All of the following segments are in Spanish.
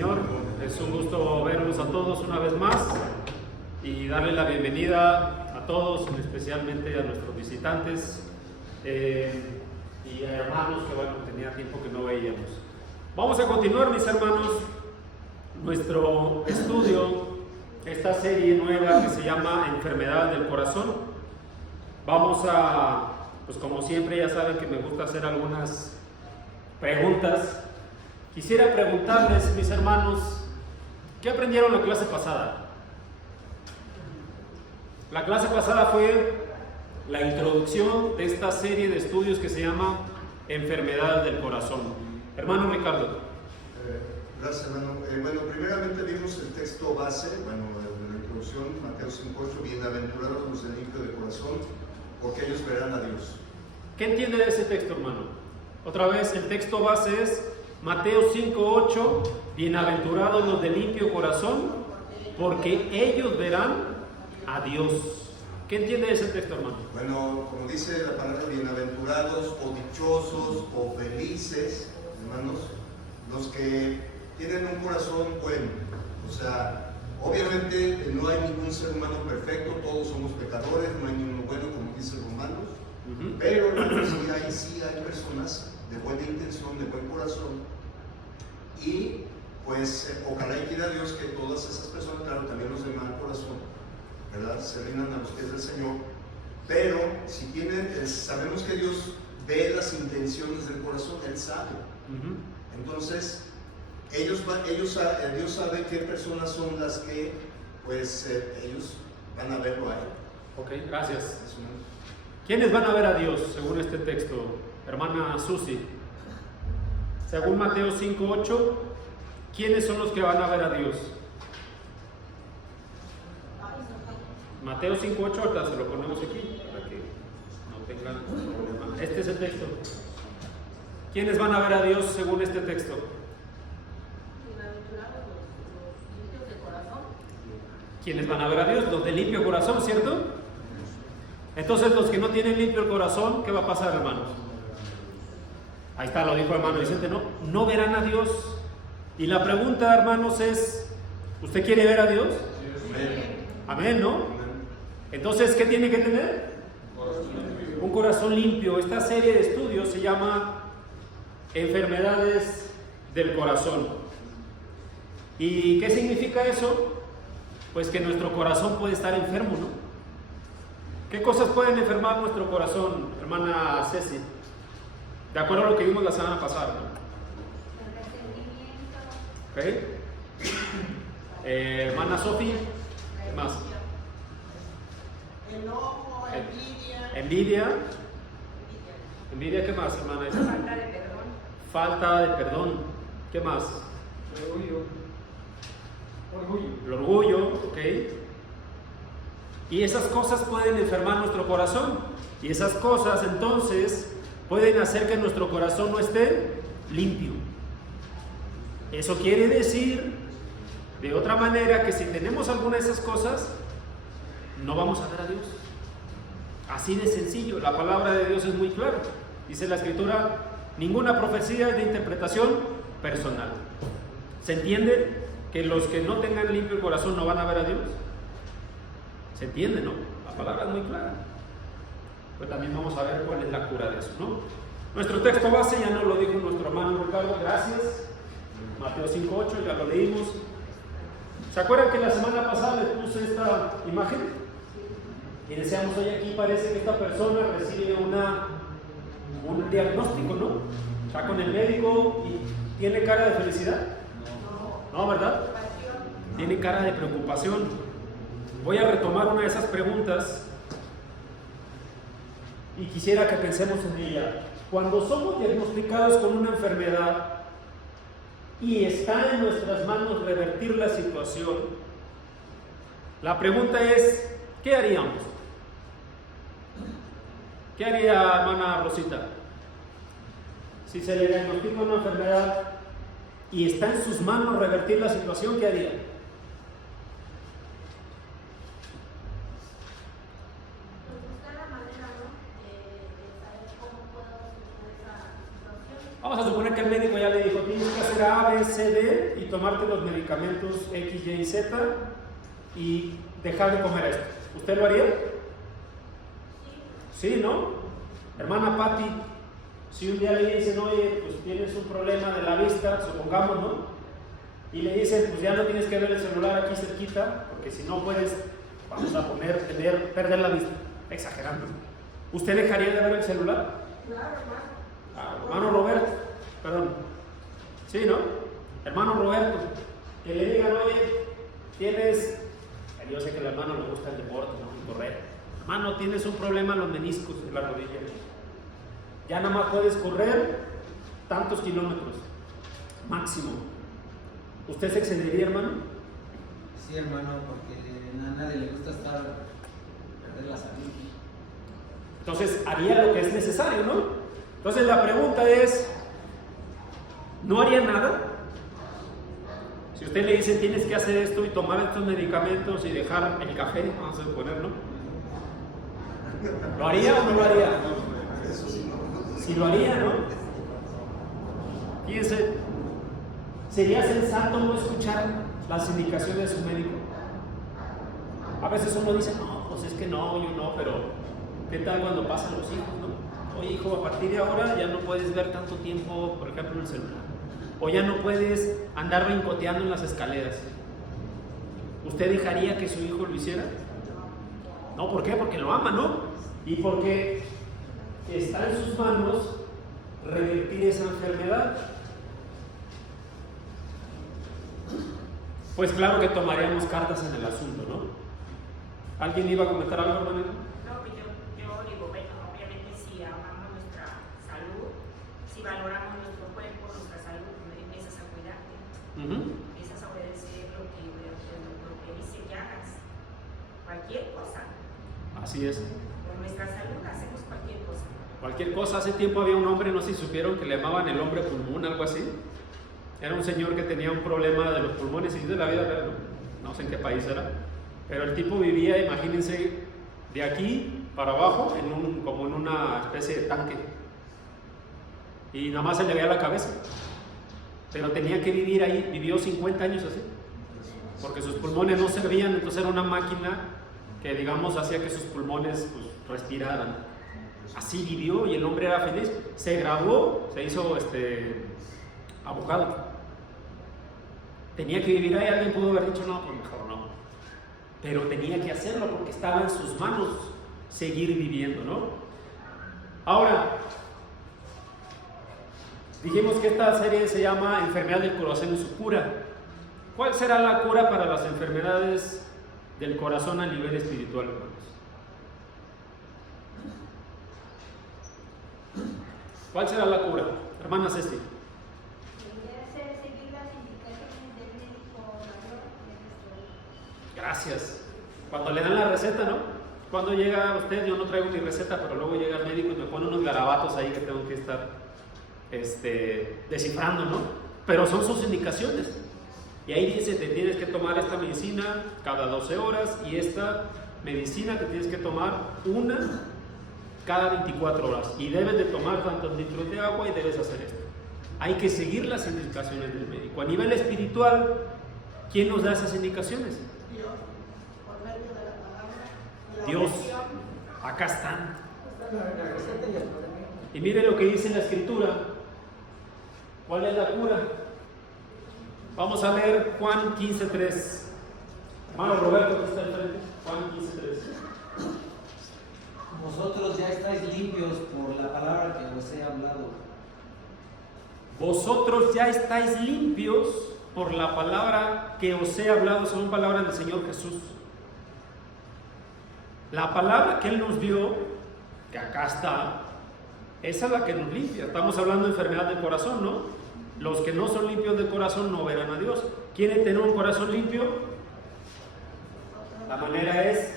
Señor. Es un gusto verlos a todos una vez más y darle la bienvenida a todos, especialmente a nuestros visitantes y a hermanos que bueno, tenía tiempo que no veíamos. Vamos a continuar, mis hermanos, nuestro estudio, esta serie nueva que se llama Enfermedad del Corazón. Vamos a, pues como siempre ya saben que me gusta hacer algunas preguntas. Quisiera preguntarles, mis hermanos, ¿qué aprendieron la clase pasada? La clase pasada fue la introducción de esta serie de estudios que se llama Enfermedad del Corazón. Hermano Ricardo. Gracias, hermano. Bueno, primeramente vimos el texto base, de la introducción, Mateo 5:8, bienaventurados los de limpio de corazón, porque ellos verán a Dios. ¿Qué entiende de ese texto, hermano? Otra vez, el texto base es Mateo 5:8, bienaventurados los de limpio corazón, porque ellos verán a Dios. ¿Qué entiende de ese texto, hermano? Bueno, como dice la palabra bienaventurados o dichosos o felices, hermanos, los que tienen un corazón bueno. O sea, obviamente no hay ningún ser humano perfecto, todos somos pecadores, no hay ninguno bueno, como dice Romanos, pero hermanos, sí hay personas de buena intención, de buen corazón, y pues ojalá y quiera Dios que todas esas personas, claro, también los de mal corazón, ¿verdad?, se rindan a los pies del Señor. Pero si tienen, sabemos que Dios ve las intenciones del corazón, Él sabe. Entonces, Dios sabe qué personas son las que, pues, ellos van a verlo a Él. Ok, gracias. ¿Quiénes van a ver a Dios según este texto, hermana Susi? Según Mateo 5:8, ¿quiénes son los que van a ver a Dios? Mateo 5:8, ahorita se lo ponemos aquí para que no tengan problema. Este es el texto. ¿Quiénes van a ver a Dios según este texto? ¿Quiénes van a ver a Dios? Los de limpio corazón, ¿cierto? Entonces los que no tienen limpio el corazón, ¿qué va a pasar, hermanos? Ahí está, lo dijo el hermano Vicente, no verán a Dios. Y la pregunta, hermanos, es, ¿usted quiere ver a Dios? Amén, ¿no? Entonces, ¿qué tiene que tener? Un corazón limpio. Esta serie de estudios se llama Enfermedades del Corazón. ¿Y qué significa eso? Pues que nuestro corazón puede estar enfermo, ¿no? ¿Qué cosas pueden enfermar nuestro corazón, hermana Ceci? De acuerdo a lo que vimos la semana pasada, ¿no? Okay. Hermana Sofi, ¿qué más? Enojo, envidia. Envidia, ¿qué más, hermana? Falta de perdón. Falta de perdón, ¿qué más? El orgullo, ok. Y esas cosas pueden enfermar nuestro corazón. Y esas cosas entonces pueden hacer que nuestro corazón no esté limpio. Eso quiere decir, de otra manera, que si tenemos alguna de esas cosas, no vamos a ver a Dios. Así de sencillo. La palabra de Dios es muy clara. Dice la Escritura, ninguna profecía es de interpretación personal. ¿Se entiende que los que no tengan limpio el corazón no van a ver a Dios? ¿Se entiende, no? La palabra es muy clara. Pues también vamos a ver cuál es la cura de eso, ¿no? Nuestro texto base ya nos lo dijo nuestro hermano Ricardo, gracias. Mateo 5:8, ya lo leímos. ¿Se acuerdan que la semana pasada les puse esta imagen? Y decíamos, hoy aquí parece que esta persona recibe un diagnóstico, ¿no? Está con el médico y tiene cara de felicidad. No, ¿verdad? Tiene cara de preocupación. Voy a retomar una de esas preguntas y quisiera que pensemos en ella. Cuando somos diagnosticados con una enfermedad y está en nuestras manos revertir la situación, la pregunta es, ¿qué haríamos? ¿Qué haría, hermana Rosita? Si se le diagnostica una enfermedad y está en sus manos revertir la situación, ¿qué haría? Vamos a suponer que el médico ya le dijo, tienes que hacer A, A, B, C, D y tomarte los medicamentos X, Y y Z y dejar de comer esto. ¿Usted lo haría? Sí, ¿no? Hermana Patti, si un día le dicen, oye, pues tienes un problema de la vista, supongamos, ¿no? Y le dicen, pues ya no tienes que ver el celular aquí cerquita, porque si no puedes, vamos a perder la vista. Exagerando. ¿Usted dejaría de ver el celular? Claro, hermano. Ah, hermano Roberto, perdón. Sí, ¿no? Hermano Roberto, que le digan, oye, tienes, yo sé que al hermano le gusta el deporte, ¿no? Correr. Hermano, tienes un problema en los meniscos de la rodilla. Ya nada más puedes correr tantos kilómetros, máximo. ¿Usted se excedería, hermano? Sí, hermano, porque a nadie le gusta perder la salud. Entonces haría lo que es necesario, ¿no? Entonces la pregunta es, ¿no haría nada? Si usted le dice tienes que hacer esto y tomar estos medicamentos y dejar el café, vamos a suponer, ¿no? ¿Lo haría o no lo haría? Si lo haría, ¿no? Fíjense, ¿sería sensato no escuchar las indicaciones de su médico? A veces uno dice, no, pues es que no, yo no, pero ¿qué tal cuando pasan los hijos, no? Oye, hijo, a partir de ahora ya no puedes ver tanto tiempo, por ejemplo, en el celular. O ya no puedes andar brincoteando en las escaleras. ¿Usted dejaría que su hijo lo hiciera? No, ¿por qué? Porque lo ama, ¿no? Y porque está en sus manos revertir esa enfermedad. Pues claro que tomaríamos cartas en el asunto, ¿no? ¿Alguien iba a comentar algo, hermano? No, pues yo digo, bueno, obviamente si amamos nuestra salud, si valoramos nuestro cuerpo, nuestra salud, empiezas a cuidarte, empiezas a obedecer lo que dice que hagas, cualquier cosa. Así es. Por nuestra salud hacemos cualquier cosa. Cualquier cosa. Hace tiempo había un hombre, no sé si supieron, que le llamaban el hombre pulmón, algo así. Era un señor que tenía un problema de los pulmones y de la vida real, no sé en qué país era, pero el tipo vivía, imagínense, de aquí para abajo, como en una especie de tanque, y nada más se le veía la cabeza, pero tenía que vivir ahí. Vivió 50 años así, porque sus pulmones no servían. Entonces era una máquina que, digamos, hacía que sus pulmones pues, respiraran. Así vivió y el hombre era feliz. Se graduó, se hizo abogado. Tenía que vivir ahí. Alguien pudo haber dicho, no, pues mejor no. Pero tenía que hacerlo porque estaba en sus manos seguir viviendo, ¿no? Ahora, dijimos que esta serie se llama Enfermedad del Corazón y su cura. ¿Cuál será la cura para las enfermedades del corazón a nivel espiritual, hermanos? ¿Cuál será la cura? Hermana Ceci. Gracias. Cuando le dan la receta, ¿no? Cuando llega usted, yo no traigo mi receta, pero luego llega el médico y me pone unos garabatos ahí que tengo que estar descifrando, ¿no? Pero son sus indicaciones. Y ahí dice, te tienes que tomar esta medicina cada 12 horas y esta medicina te tienes que tomar una cada 24 horas. Y debes de tomar tantos litros de agua y debes hacer esto. Hay que seguir las indicaciones del médico. A nivel espiritual, ¿quién nos da esas indicaciones? Dios, por medio de la palabra, de la Dios. oración. Acá están. Y mire lo que dice en la escritura. ¿Cuál es la cura? Vamos a leer Juan 15:3. Hermano Roberto, que está enfrente. Juan 15:3. Vosotros ya estáis limpios por la palabra que os he hablado. Vosotros ya estáis limpios por la palabra que os he hablado. Son palabras del Señor Jesús. La palabra que Él nos dio, que acá está, esa es la que nos limpia. Estamos hablando de enfermedad del corazón, ¿no? Los que no son limpios del corazón no verán a Dios. ¿Quieren tener un corazón limpio? La manera es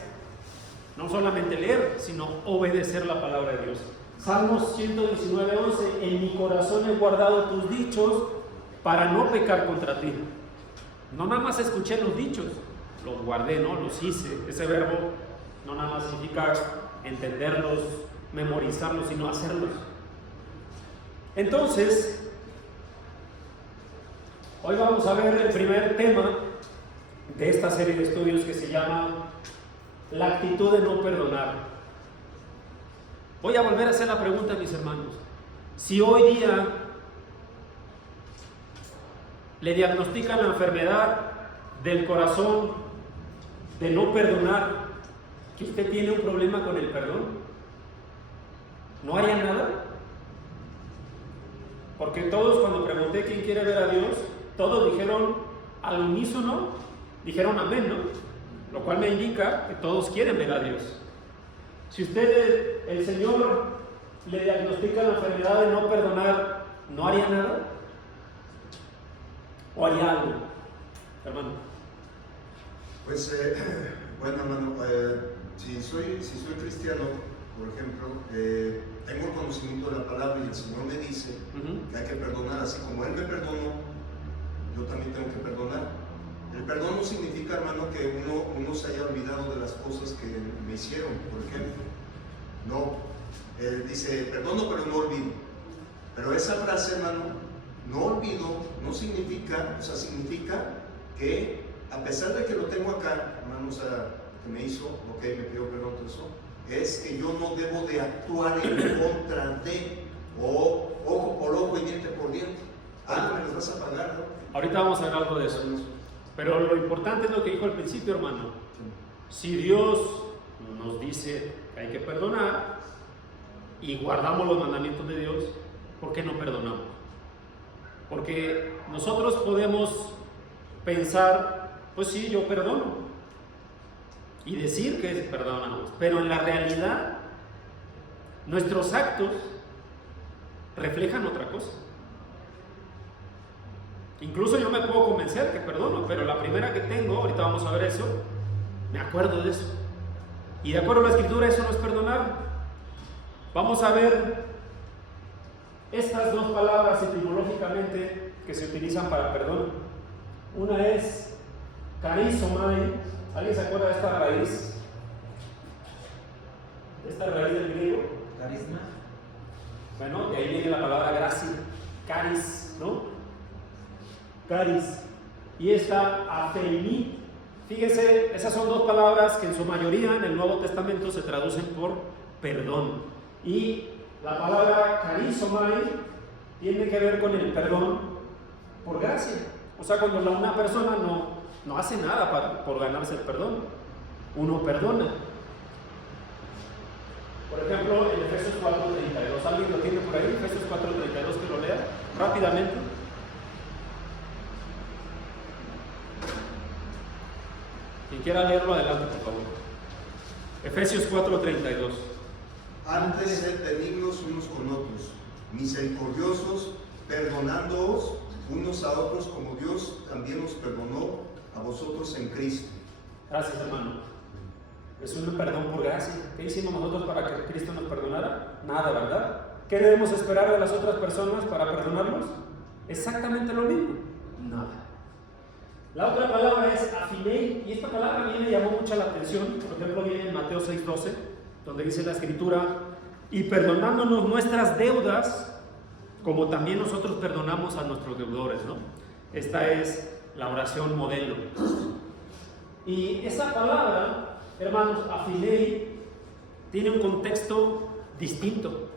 no solamente leer, sino obedecer la palabra de Dios. Salmos 119:11. En mi corazón he guardado tus dichos para no pecar contra ti. No nada más escuché los dichos, los guardé, ¿no? Los hice. Ese verbo no nada más significa entenderlos, memorizarlos, sino hacerlos. Entonces, Hoy vamos a ver el primer tema de esta serie de estudios que se llama la actitud de no perdonar. Voy a volver a hacer la pregunta, mis hermanos. Si hoy día le diagnostican la enfermedad del corazón de no perdonar, que usted tiene un problema con el perdón, ¿no haría nada? Porque todos, cuando pregunté quién quiere ver a Dios, todos dijeron al unísono, dijeron amén, ¿no? Lo cual me indica que todos quieren ver a Dios. Si usted, el Señor, le diagnostica la enfermedad de no perdonar, ¿no haría nada? ¿O haría algo, hermano? Pues, bueno, hermano, si soy cristiano, por ejemplo, tengo el conocimiento de la palabra y el Señor me dice que hay que perdonar, así como Él me perdonó, yo también tengo que perdonar. El perdón no significa, hermano, que uno se haya olvidado de las cosas que me hicieron, por ejemplo. No, Él dice, perdono pero no olvido. Pero esa frase, hermano, no olvido, no significa, o sea, significa que a pesar de que lo tengo acá, hermano, o sea, que me hizo, ok, me pidió perdón, todo eso, es que yo no debo de actuar en contra de, o ojo por ojo y diente por diente. Ah, me los vas a pagar, ¿no? Ahorita vamos a ver algo de eso. Pero lo importante es lo que dijo al principio, hermano. Si Dios nos dice que hay que perdonar y guardamos los mandamientos de Dios, ¿por qué no perdonamos? Porque nosotros podemos pensar, pues sí, yo perdono, y decir que perdonamos, pero en la realidad nuestros actos reflejan otra cosa. Incluso yo me puedo convencer que perdono, pero la primera que tengo, ahorita vamos a ver eso, me acuerdo de eso. Y de acuerdo a la Escritura, eso no es perdonar. Vamos a ver estas dos palabras etimológicamente que se utilizan para perdón. Una es charizomai. ¿Alguien se acuerda de esta raíz? ¿Esta raíz del griego? Carisma. Bueno, de ahí viene la palabra gracia, caris, ¿no? Caris. Y esta afeimi. Fíjense, esas son dos palabras que en su mayoría en el Nuevo Testamento se traducen por perdón. Y la palabra charizomai tiene que ver con el perdón por gracia. O sea, cuando una persona no hace nada por ganarse el perdón, uno perdona. Por ejemplo, en Efesios 4:32, ¿alguien lo tiene por ahí? Efesios 4:32, que lo lea rápidamente. Quien quiera leerlo, adelante, por favor. Efesios 4:32. Antes sed benignos unos con otros, misericordiosos, perdonándoos unos a otros como Dios también os perdonó a vosotros en Cristo. Gracias, hermano. Es un perdón por gracia. ¿Qué hicimos nosotros para que Cristo nos perdonara? Nada, ¿verdad? ¿Qué debemos esperar de las otras personas para perdonarlos? Exactamente lo mismo. Nada. La otra palabra es afinei, y esta palabra a mí me llamó mucho la atención. Por ejemplo, viene en Mateo 6:12, donde dice la Escritura, y perdonándonos nuestras deudas, como también nosotros perdonamos a nuestros deudores, ¿no? Esta es la oración modelo. Y esa palabra, hermanos, afinei, tiene un contexto distinto.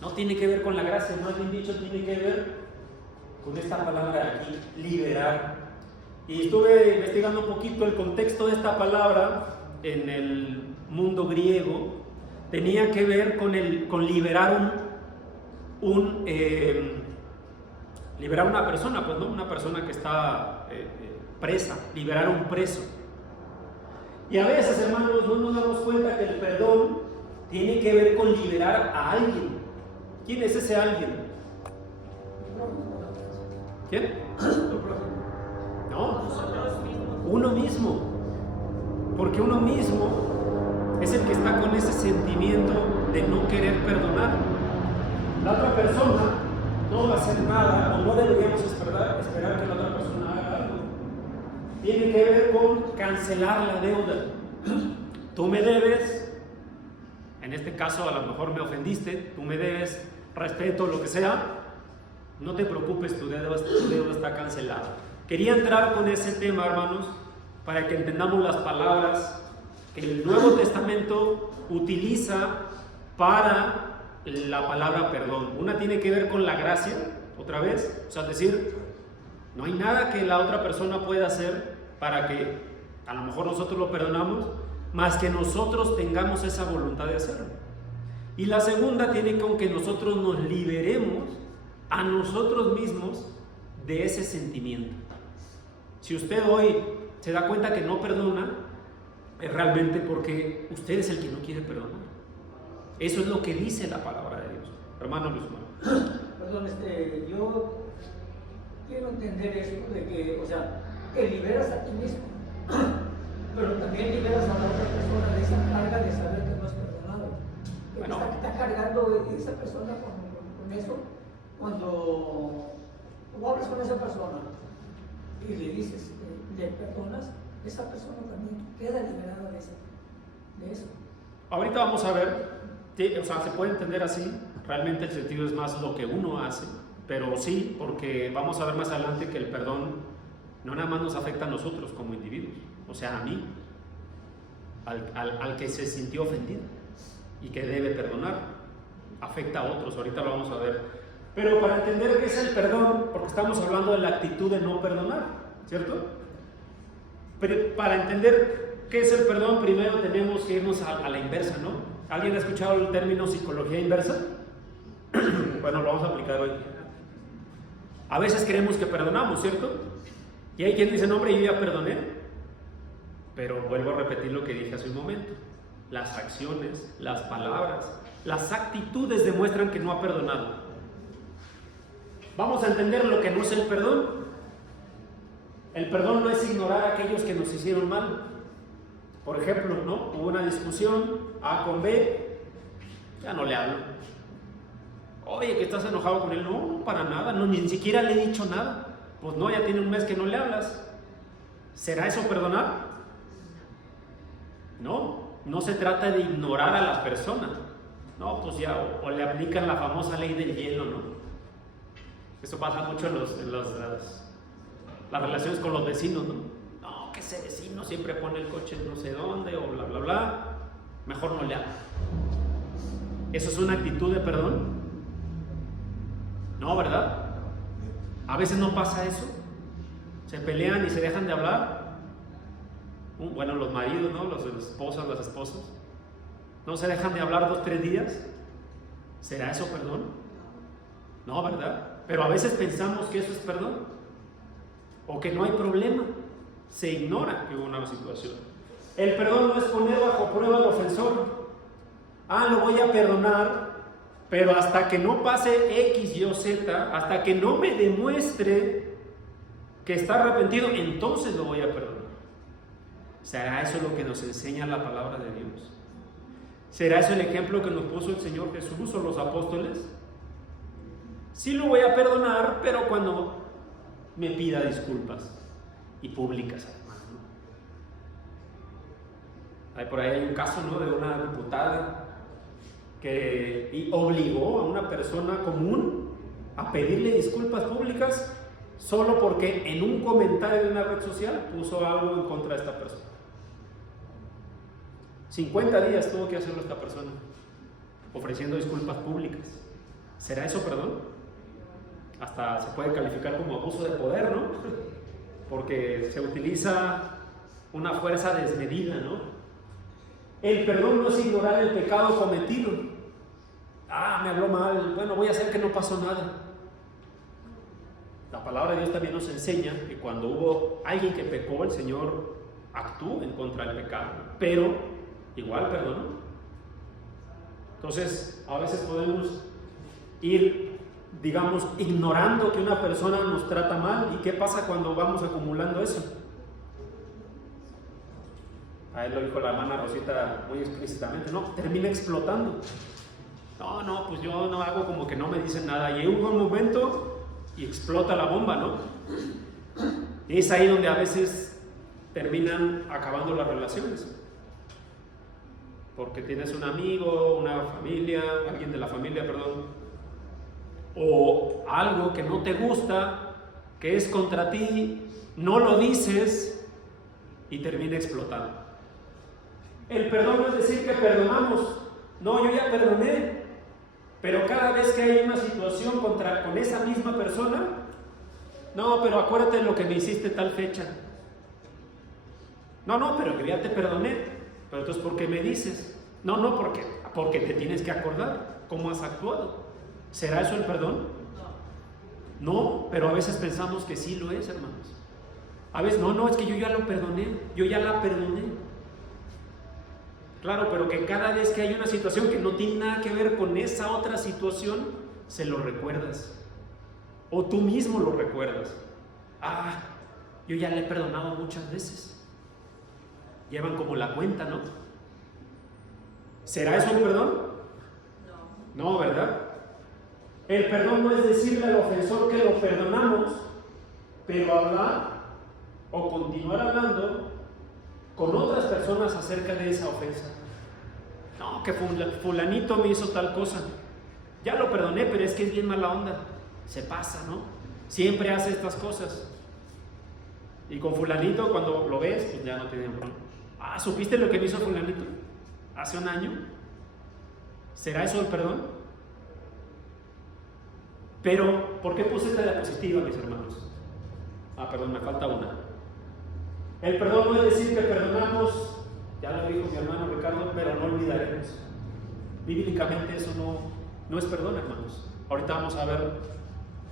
No tiene que ver con la gracia, más bien dicho, tiene que ver con esta palabra aquí, liberar. Y estuve investigando un poquito el contexto de esta palabra en el mundo griego. Tenía que ver con liberar liberar una persona, pues no, una persona que está presa, liberar a un preso. Y a veces, hermanos, no nos damos cuenta que el perdón tiene que ver con liberar a alguien. ¿Quién es ese alguien? ¿Quién? No, uno mismo. Porque uno mismo es el que está con ese sentimiento de no querer perdonar. La otra persona no va a hacer nada, o no deberíamos esperar que la otra persona haga algo. Tiene que ver con cancelar la deuda. Tú me debes, en este caso a lo mejor me ofendiste, tú me debes respeto, lo que sea, no te preocupes, tu deuda está cancelado. Quería entrar con ese tema, hermanos, para que entendamos las palabras que el Nuevo Testamento utiliza para la palabra perdón. Una tiene que ver con la gracia, otra vez, o sea, es decir, no hay nada que la otra persona pueda hacer para que a lo mejor nosotros lo perdonamos, más que nosotros tengamos esa voluntad de hacerlo. Y la segunda tiene con que nosotros nos liberemos a nosotros mismos de ese sentimiento. Si usted hoy se da cuenta que no perdona, es realmente porque usted es el que no quiere perdonar. Eso es lo que dice la palabra de Dios. Hermano Luis Manuel. Perdón, yo quiero entender esto de que, o sea, te liberas a ti mismo, pero también liberas a la otra persona de esa carga de saber que no has perdonado. Bueno. Está cargando esa persona con eso. Cuando tú hablas con esa persona y le dices, le perdonas, esa persona también queda liberada de eso. Ahorita vamos a ver, o sea, se puede entender así, realmente el sentido es más lo que uno hace, pero sí, porque vamos a ver más adelante que el perdón no nada más nos afecta a nosotros como individuos, o sea, a mí, al que se sintió ofendido y que debe perdonar, afecta a otros, ahorita lo vamos a ver. Pero para entender qué es el perdón, porque estamos hablando de la actitud de no perdonar, ¿cierto? Pero para entender qué es el perdón, primero tenemos que irnos a la inversa, ¿no? ¿Alguien ha escuchado el término psicología inversa? Bueno, lo vamos a aplicar hoy. A veces creemos que perdonamos, ¿cierto? Y hay quien dice, no, hombre, yo ya perdoné. Pero vuelvo a repetir lo que dije hace un momento. Las acciones, las palabras, las actitudes demuestran que no ha perdonado. Vamos a entender lo que no es el perdón. El perdón no es ignorar a aquellos que nos hicieron mal. Por ejemplo, ¿no? Hubo una discusión A con B, ya no le hablo. Oye, que estás enojado con él. No, para nada, no, ni siquiera le he dicho nada. Pues no, ya tiene un mes que no le hablas. ¿Será eso perdonar? No se trata de ignorar a las personas. No, pues ya, o le aplican la famosa ley del hielo, ¿no? Eso pasa mucho en las relaciones con los vecinos, ¿no? No, que ese vecino siempre pone el coche en no sé dónde, o bla, bla, bla. Mejor no le hablo. ¿Eso es una actitud de perdón? No, ¿verdad? A veces no pasa eso. Se pelean y se dejan de hablar. Bueno, los maridos, ¿no? Los esposos, las esposas. No se dejan de hablar 2 o 3 días. ¿Será eso perdón? No, ¿verdad? Pero a veces pensamos que eso es perdón, o que no hay problema, se ignora que hubo una situación. El perdón no es poner bajo prueba al ofensor. Lo voy a perdonar, pero hasta que no pase X, Y o Z, hasta que no me demuestre que está arrepentido, entonces lo voy a perdonar. ¿Será eso lo que nos enseña la palabra de Dios? ¿Será eso el ejemplo que nos puso el Señor Jesús o los apóstoles? Sí lo voy a perdonar, pero cuando me pida disculpas y públicas, además, ¿no? Por ahí hay un caso, ¿no?, de una diputada que obligó a una persona común a pedirle disculpas públicas solo porque en un comentario de una red social puso algo en contra de esta persona. 50 días tuvo que hacerlo esta persona, ofreciendo disculpas públicas. ¿Será eso perdón? Hasta se puede calificar como abuso de poder, ¿no? Porque se utiliza una fuerza desmedida, ¿no? El perdón no es ignorar el pecado cometido. Me habló mal, bueno, voy a hacer que no pasó nada. La palabra de Dios también nos enseña que cuando hubo alguien que pecó, el Señor actuó en contra del pecado, pero igual perdonó. Entonces, a veces podemos ir, digamos, ignorando que una persona nos trata mal. ¿Y qué pasa cuando vamos acumulando eso? A él lo dijo la hermana Rosita muy explícitamente, no, termina explotando. No, pues yo no hago como que no me dicen nada. Y hubo un momento y explota la bomba, ¿no? Y es ahí donde a veces terminan acabando las relaciones. Porque tienes un amigo, una familia, alguien de la familia, perdón, o algo que no te gusta, que es contra ti, no lo dices y termina explotando. El perdón no es decir que perdonamos. No, yo ya perdoné, pero cada vez que hay una situación con esa misma persona, no, pero acuérdate de lo que me hiciste tal fecha. No, pero yo ya te perdoné, pero entonces ¿por qué me dices? No, porque te tienes que acordar cómo has actuado. ¿Será eso el perdón? No, pero a veces pensamos que sí lo es, hermanos. A veces, no, es que yo ya lo perdoné, yo ya la perdoné. Claro, pero que cada vez que hay una situación que no tiene nada que ver con esa otra situación, se lo recuerdas. O tú mismo lo recuerdas. Yo ya le he perdonado muchas veces. Llevan como la cuenta, ¿no? ¿Será eso el perdón? No, ¿verdad? El perdón no es decirle al ofensor que lo perdonamos, pero hablar o continuar hablando con otras personas acerca de esa ofensa. No, que fulanito me hizo tal cosa. Ya lo perdoné, pero es que es bien mala onda. Se pasa, ¿no? Siempre hace estas cosas. Y con fulanito, cuando lo ves, pues ya no tiene problema. ¿Supiste lo que me hizo fulanito hace un año? ¿Será eso el perdón? Pero, ¿por qué puse esta diapositiva, mis hermanos? Perdón, me falta una. El perdón no es decir que perdonamos, ya lo dijo mi hermano Ricardo, pero no olvidaremos. Bíblicamente eso no es perdón, hermanos. Ahorita vamos a ver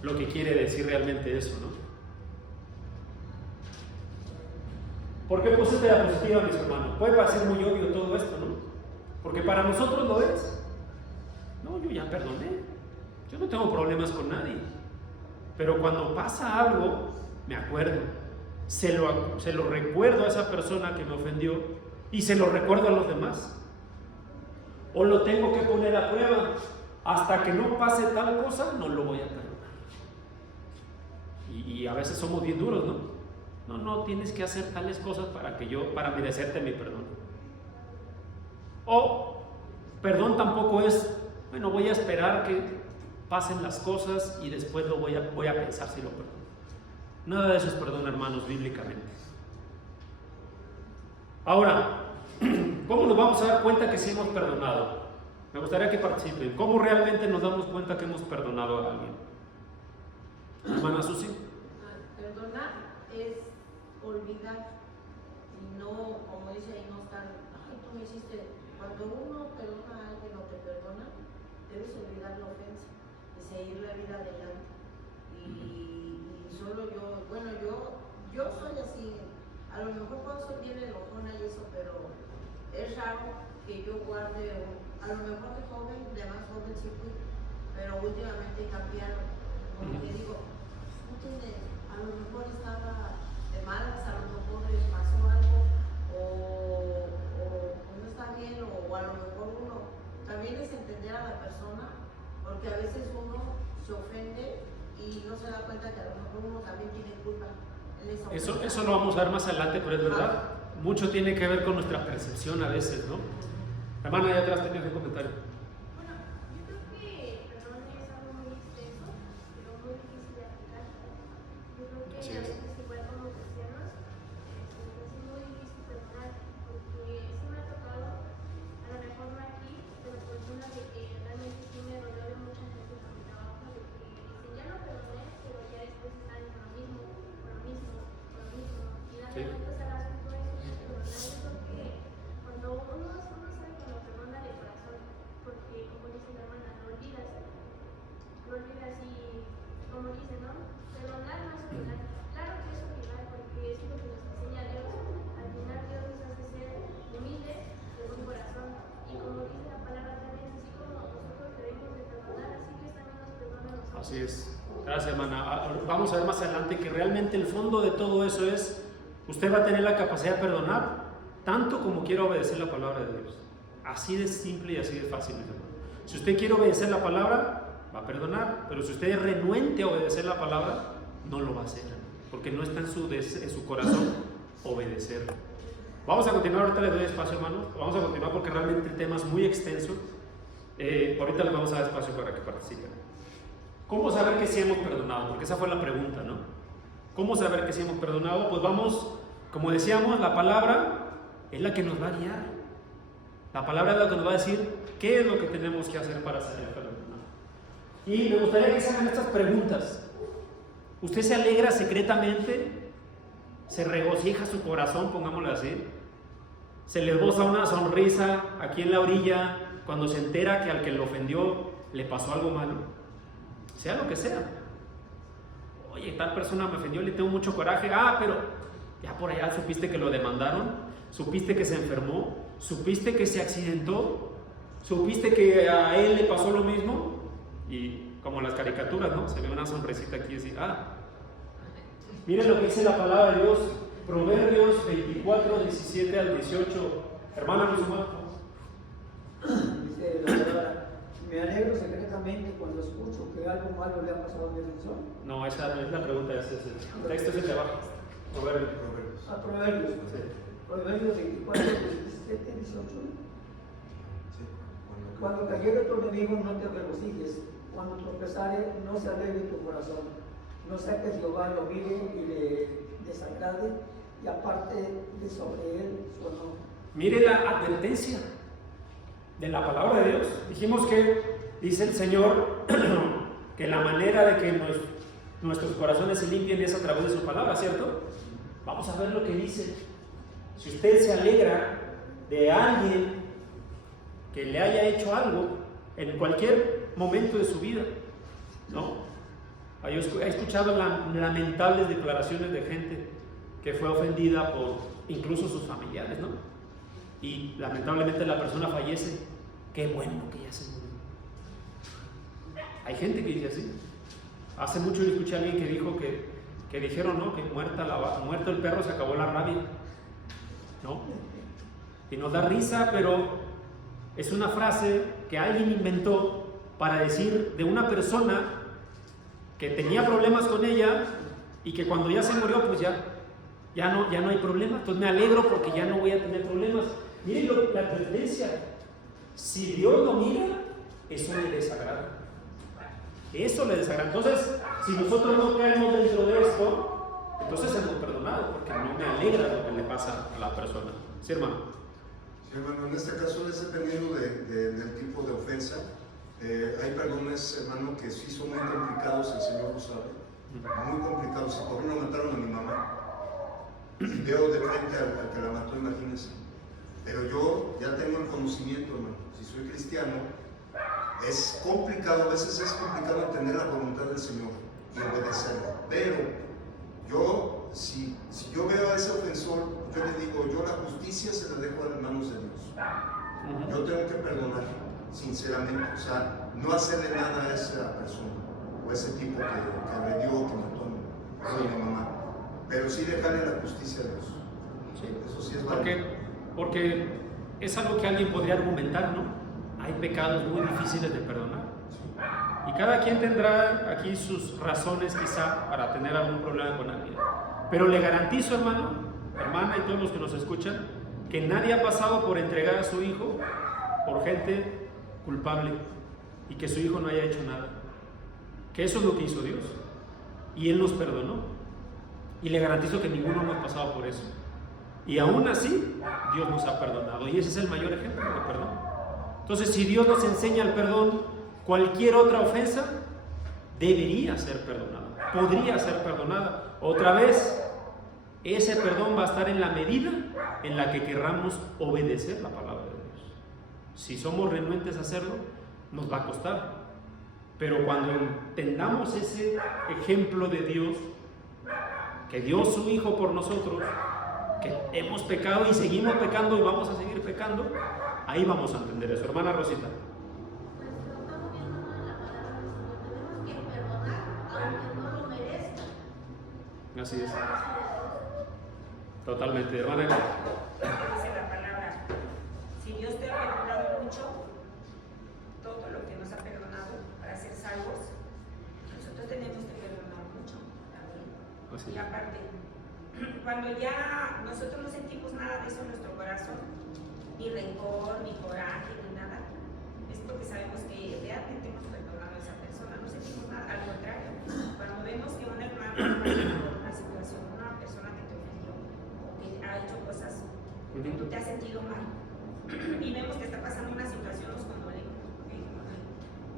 lo que quiere decir realmente eso, ¿no? ¿Por qué puse esta diapositiva, mis hermanos? Puede parecer muy obvio todo esto, ¿no? Porque para nosotros lo es. No, yo ya perdoné. Yo no tengo problemas con nadie. Pero cuando pasa algo, me acuerdo. Se lo recuerdo a esa persona que me ofendió y se lo recuerdo a los demás. O lo tengo que poner a prueba. Hasta que no pase tal cosa, no lo voy a perdonar. Y a veces somos bien duros, ¿no? No tienes que hacer tales cosas para merecerte mi perdón. O perdón tampoco es, voy a esperar que pasen las cosas y después voy a pensar si lo perdono. Nada de eso es perdón, hermanos, bíblicamente. Ahora, ¿cómo nos vamos a dar cuenta que sí hemos perdonado? Me gustaría que participen. ¿Cómo realmente nos damos cuenta que hemos perdonado a alguien? Hermana Susi. Perdonar es olvidar y no, como dice ahí, no estar, tú me hiciste. Cuando uno perdona a alguien o te perdona, debes olvidar la ofensa y seguir la vida adelante. Y solo yo soy así. A lo mejor puedo ser bien enojona y eso, pero es raro que yo guarde, a lo mejor de joven, de más joven sí fui, pero últimamente he cambiado. Como que digo, a lo mejor estaba de malas, a lo mejor les pasó algo, o no está bien, o a lo mejor uno también es entender a la persona, porque a veces uno se ofende y no se da cuenta que a lo mejor uno también tiene culpa en esa ofensa. Eso lo vamos a ver más adelante, pero es verdad. Mucho tiene que ver con nuestra percepción a veces, ¿no? Hermana, ya atrás tenías un comentario. Bueno, yo creo que perdón es algo muy extenso, pero muy difícil de aplicar. Yo creo que a veces igual como cristianos es muy difícil perdonar, porque sí me ha tocado, a lo mejor no aquí, pero por ejemplo de que realmente sí me rodeo de mucha gente con mi trabajo, de que dicen ya no perdoné, pero ya después están con lo mismo, y darle vueltas al asunto es perdonar. Yo creo que cuando uno sabe que lo perdona de corazón, porque como dice la hermana, lo olvidas y como dice, ¿no? Perdonar no es olvidar. Claro que es olvidar, porque es lo que nos enseña Dios. Al final Dios nos hace ser humildes de buen corazón. Y como dice la palabra también, así como nosotros debemos de perdonar, así Dios también nos perdona a nosotros. Así es. Gracias, hermana. Vamos a ver más adelante que realmente el fondo de todo eso es, usted va a tener la capacidad de perdonar tanto como quiera obedecer la palabra de Dios. Así de simple y así de fácil, mi hermano. Si usted quiere obedecer la palabra, va a perdonar, pero si usted es renuente a obedecer la palabra, no lo va a hacer, porque no está en su corazón obedecer. Vamos a continuar, ahorita les doy espacio, hermanos. Vamos a continuar porque realmente el tema es muy extenso. Ahorita les vamos a dar espacio para que participen. ¿Cómo saber que sí hemos perdonado? Porque esa fue la pregunta, ¿no? ¿Cómo saber que sí hemos perdonado? Pues vamos, como decíamos, la palabra es la que nos va a guiar. La palabra es la que nos va a decir qué es lo que tenemos que hacer para ser perdonados. Y me gustaría que se hagan estas preguntas. ¿Usted se alegra secretamente? ¿Se regocija su corazón, pongámoslo así? ¿Se le esboza una sonrisa aquí en la orilla cuando se entera que al que lo ofendió le pasó algo malo? Sea lo que sea. Oye, tal persona me ofendió, le tengo mucho coraje. Pero ya por allá supiste que lo demandaron, supiste que se enfermó, supiste que se accidentó, supiste que a él le pasó lo mismo. Y como las caricaturas, ¿no? Se ve una sonrisita aquí y así, miren lo que dice la palabra de Dios, Proverbios 24, 17 al 18. Hermana Luzma. Dice la palabra: me alegro secretamente cuando escucho que algo malo le ha pasado a mi defensor. No, esa no es la pregunta, ese es el texto, es el de abajo. Proverbios. Proverbios. Sí. Proverbios 24, 17, 18. Sí. Cuando cayere tu enemigo, no te regocijes. Cuando tropezare, no se alegre tu corazón. No sea que Jehová lo mire y le desagrade y aparte de sobre él su honor. Mire la advertencia de la palabra de Dios. Dijimos que dice el Señor que la manera de que nuestros corazones se limpien es a través de su palabra, ¿cierto? Vamos a ver lo que dice. Si usted se alegra de alguien que le haya hecho algo en cualquier momento de su vida, ¿no? He escuchado lamentables declaraciones de gente que fue ofendida por incluso sus familiares, ¿no? Y lamentablemente la persona fallece. Qué bueno que ya se murió. Hay gente que dice así. Hace mucho yo escuché a alguien que dijo que dijeron, ¿no? Que muerto el perro se acabó la rabia, ¿no? Y nos da risa, pero es una frase que alguien inventó para decir de una persona que tenía problemas con ella y que cuando ya se murió, pues ya no hay problema. Entonces me alegro porque ya no voy a tener problemas. Miren la advertencia. Si Dios lo mira, eso le desagrada. Eso le desagrada. Entonces, si nosotros no caemos dentro de esto, entonces hemos perdonado, porque no me alegra lo que le pasa a la persona. ¿Sí, hermano? Sí, hermano, en este caso es dependiendo del tipo de ofensa. Hay perdones, hermano, que sí son muy complicados, el Señor lo sabe. Muy complicados. Si por uno mataron a mi mamá, y veo de frente al que la mató, imagínense. Pero yo ya tengo el conocimiento, hermano. Si soy cristiano, es complicado, a veces es complicado entender la voluntad del Señor y obedecerla. Pero yo, si yo veo a ese ofensor, yo le digo, yo la justicia se la dejo a las manos de Dios. Yo tengo que perdonar, sinceramente. O sea, no hacerle nada a esa persona o a ese tipo que agredió, que mató a mi mamá. Pero sí dejarle la justicia a Dios. Sí. Eso sí es válido. Porque es algo que alguien podría argumentar, ¿no? Hay pecados muy difíciles de perdonar. Y cada quien tendrá aquí sus razones quizá para tener algún problema con alguien. Pero le garantizo, hermano, hermana y todos los que nos escuchan, que nadie ha pasado por entregar a su hijo por gente culpable y que su hijo no haya hecho nada. Que eso es lo que hizo Dios. Y Él nos perdonó. Y le garantizo que ninguno hemos pasado por eso. Y aún así, Dios nos ha perdonado. Y ese es el mayor ejemplo de perdón. Entonces, si Dios nos enseña el perdón, cualquier otra ofensa debería ser perdonada. Podría ser perdonada. Otra vez, ese perdón va a estar en la medida en la que querramos obedecer la palabra de Dios. Si somos renuentes a hacerlo, nos va a costar. Pero cuando entendamos ese ejemplo de Dios, que dio su Hijo por nosotros, que hemos pecado y seguimos pecando y vamos a seguir pecando, ahí vamos a entender eso. Hermana Rosita. Pues lo estamos viendo en la palabra del Señor. Tenemos que perdonar aunque no lo merezca. Así es. Totalmente, hermana. Dice la palabra, si Dios te ha perdonado mucho, todo lo que nos ha perdonado para ser salvos, nosotros tenemos que perdonar mucho también. Así. Y aparte, cuando ya nosotros no sentimos nada de eso en nuestro corazón, ni rencor, ni coraje, ni nada, es porque sabemos que realmente hemos perdonado a esa persona. sentimos nada, al contrario, cuando vemos que un hermano pasa por una situación, una persona que te ofendió o que ha hecho cosas que tú te has sentido mal y vemos que está pasando una situación, nos condolemos.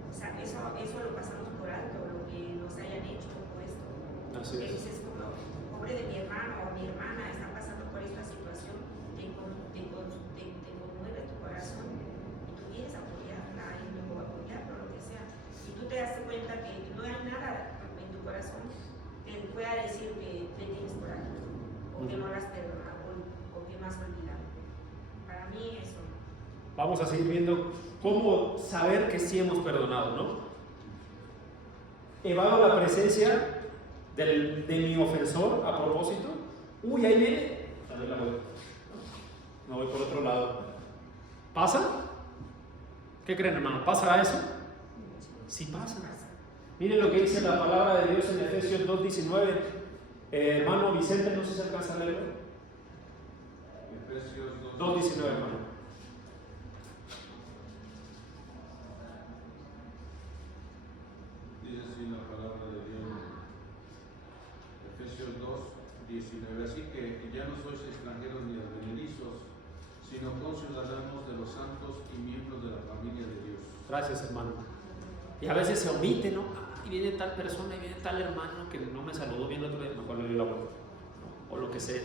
O sea, eso lo pasamos por alto, lo que nos hayan hecho o esto. Así Que es. dices, como, pobre de mi hermano o mi hermana está pasando por esta situación, te conmueve tu corazón y tú quieres apoyarla y luego apoyarlo, lo que sea. Y tú te das cuenta que no hay nada en tu corazón que pueda decir que te tienes por aquí, o que no las perdonado, o que no has olvidado. Para mí eso. Vamos a seguir viendo cómo saber que sí hemos perdonado, ¿no? Evado la presencia de mi ofensor a propósito. Uy, ahí viene. Dale la vuelta. Me voy por otro lado. ¿Pasa? ¿Qué creen, hermano? ¿Pasa eso? Sí pasa. Miren lo que dice la palabra de Dios en Efesios 2:19. Hermano Vicente, no sé si alcanza a leerlo. Efesios 2:19, hermano. Dice así la palabra de Dios. Efesios 2:19. Así que ya no sois extranjeros ni advenedizos, sino conciudadanos de los santos y miembros de la familia de Dios. Gracias, hermano. Y a veces se omite, ¿no? Y viene tal persona, y viene tal hermano que no me saludó bien el otro día, mejor le doy la vuelta. O lo que sea.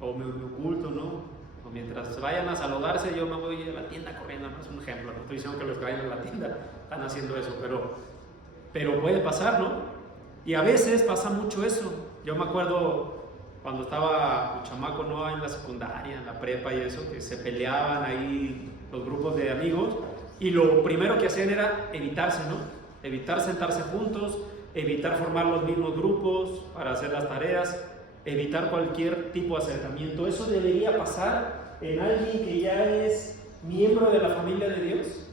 O me oculto, ¿no? O mientras vayan a saludarse, yo me voy a la tienda corriendo, no es un ejemplo. No estoy diciendo que los que vayan a la tienda están haciendo eso, pero puede pasar, ¿no? Y a veces pasa mucho eso. Yo me acuerdo cuando estaba chamaco, ¿no? En la secundaria, en la prepa y eso, que se peleaban ahí los grupos de amigos. Y lo primero que hacían era evitarse, ¿no? Evitar sentarse juntos, evitar formar los mismos grupos para hacer las tareas, evitar cualquier tipo de acercamiento. Eso debería pasar en alguien que ya es miembro de la familia de Dios.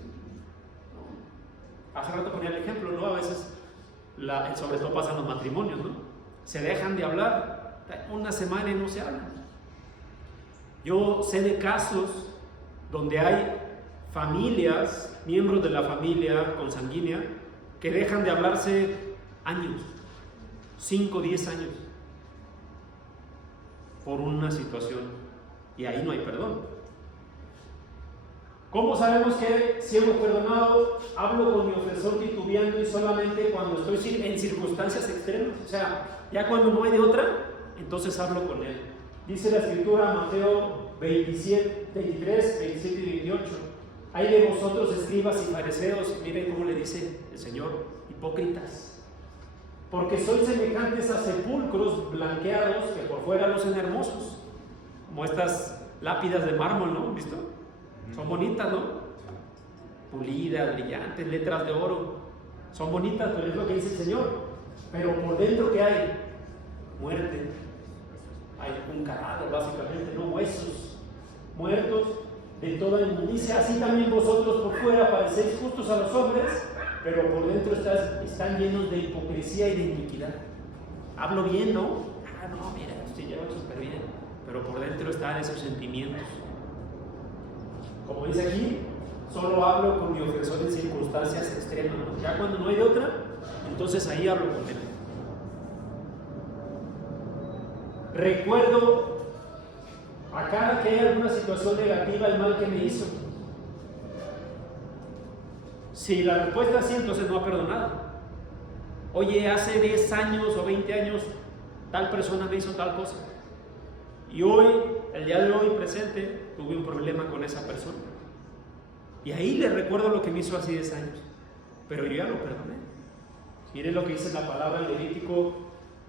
Hace rato ponía el ejemplo, ¿no? A veces, sobre todo pasa en los matrimonios, ¿no? Se dejan de hablar, una semana y no se hablan. Yo sé de casos donde hay familias, miembros de la familia consanguínea, que dejan de hablarse años, 5, 10 años, por una situación, y ahí no hay perdón. ¿Cómo sabemos que si hemos perdonado? Hablo con mi ofensor titubeando y solamente cuando estoy en circunstancias extremas, o sea, ya cuando no hay de otra, entonces hablo con él. Dice la escritura, Mateo 23, 27 y 28. Hay de vosotros, escribas y fariseos, miren cómo le dice el Señor, hipócritas, porque sois semejantes a sepulcros blanqueados que por fuera lucen hermosos, como estas lápidas de mármol, ¿no? ¿Visto? Son bonitas, ¿no? Pulidas, brillantes, letras de oro, son bonitas, pero es lo que dice el Señor. Pero por dentro, ¿qué hay? Muerte, hay un cadáver, básicamente, no, huesos, muertos de toda inmundicia. Así también vosotros por fuera parecéis justos a los hombres, pero por dentro están llenos de hipocresía y de iniquidad. Hablo bien, ¿no? No, mira, estoy llevando súper bien, pero por dentro están esos sentimientos. Como dice aquí, solo hablo con mi ofensor en circunstancias extremas, ¿no? Ya cuando no hay otra, entonces ahí hablo con él. Recuerdo a cada que hay alguna situación negativa, el mal que me hizo. Si la respuesta es sí, entonces no ha perdonado. Oye, hace 10 años o 20 años, tal persona me hizo tal cosa. Y hoy, el día de hoy presente, tuve un problema con esa persona. Y ahí le recuerdo lo que me hizo hace 10 años. Pero yo ya lo perdoné. Miren lo que dice la palabra en Levítico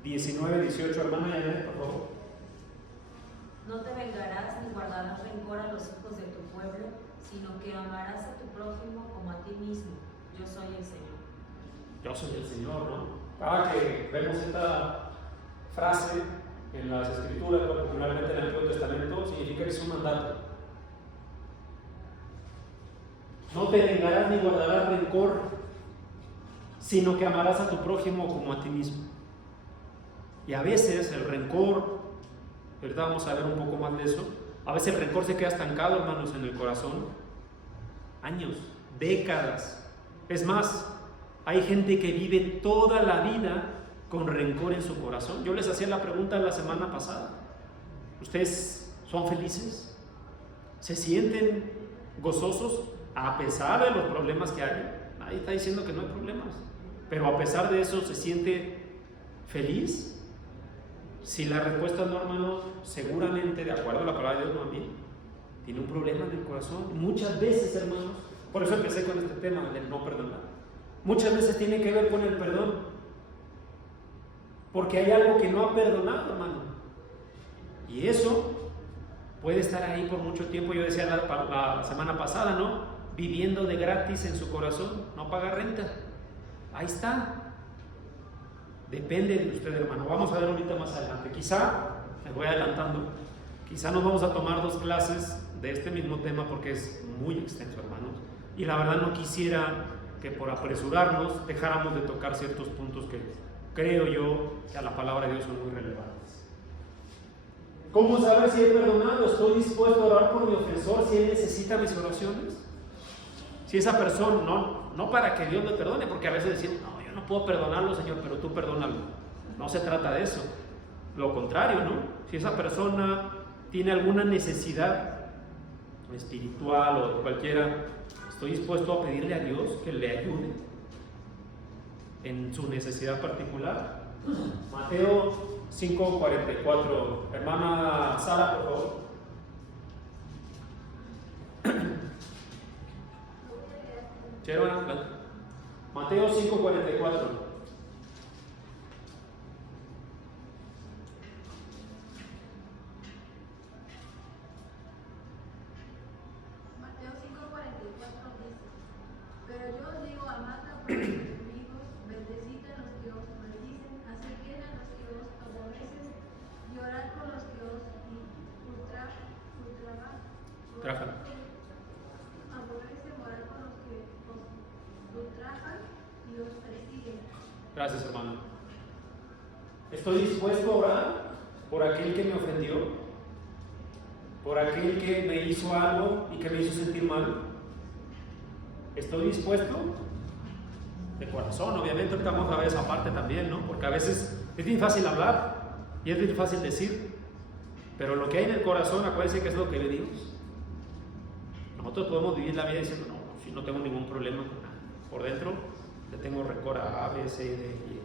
19, 18. Hermana Yanet, por favor. No te vengarás ni guardarás rencor a los hijos de tu pueblo, sino que amarás a tu prójimo como a ti mismo. Yo soy el Señor. Yo soy el Señor, ¿no? Cada que vemos esta frase en las Escrituras, particularmente en el Antiguo Testamento, significa que es un mandato. No te vengarás ni guardarás rencor, sino que amarás a tu prójimo como a ti mismo. Y a veces el rencor, ahorita vamos a ver un poco más de eso, a veces el rencor se queda estancado, hermanos, en el corazón, años, décadas. Es más, Hay gente que vive toda la vida con rencor en su corazón. Yo les hacía la pregunta la semana pasada. ¿Ustedes son felices? ¿Se sienten gozosos a pesar de los problemas que hay? Nadie está diciendo que no hay problemas, pero a pesar de eso, ¿se siente feliz? Si la respuesta no, hermano, seguramente, de acuerdo a la palabra de Dios, no a mí, tiene un problema en el corazón. Muchas veces, hermanos, por eso empecé con este tema del no perdonar. Muchas veces tiene que ver con el perdón, porque hay algo que no ha perdonado, hermano, y eso puede estar ahí por mucho tiempo. Yo decía la semana pasada, ¿no? Viviendo de gratis en su corazón, no paga renta. Ahí está. Depende de usted, hermano. Vamos a ver ahorita más adelante. Quizá, me voy adelantando, quizá nos vamos a tomar 2 clases de este mismo tema porque es muy extenso, hermanos. Y la verdad no quisiera que por apresurarnos dejáramos de tocar ciertos puntos que creo yo que a la palabra de Dios son muy relevantes. ¿Cómo saber si he perdonado? ¿Estoy dispuesto a orar por mi ofensor si él necesita mis oraciones? Si esa persona, no para que Dios me perdone, porque a veces decimos, no, yo no puedo perdonarlo, Señor, pero tú perdónalo. No se trata de eso. Lo contrario, ¿no? Si esa persona tiene alguna necesidad espiritual o de cualquiera, estoy dispuesto a pedirle a Dios que le ayude en su necesidad particular. Mateo 5:44. Hermana Sara, por favor. Sí, hermana, Mateo 5:44. Pero yo os digo, amad a vuestros enemigos, bendecid a los que os maldicen, haced bien a los que os aborrecen, y orad por los que os ultrajan. Aborrecen, orad por los que os ultrajan y os persiguen. Gracias, hermano. Estoy dispuesto a orar por aquel que me ofendió, por aquel que me hizo algo y que me hizo sentir mal. ¿Estoy dispuesto? De corazón, obviamente. Ahorita vamos a ver esa parte también, ¿no? Porque a veces es bien fácil hablar y es bien fácil decir, pero lo que hay en el corazón, acuérdense que es lo que ve Dios. Nosotros podemos vivir la vida diciendo, no, si no tengo ningún problema con nada. Por dentro le tengo rencor a A, B, C, D, E.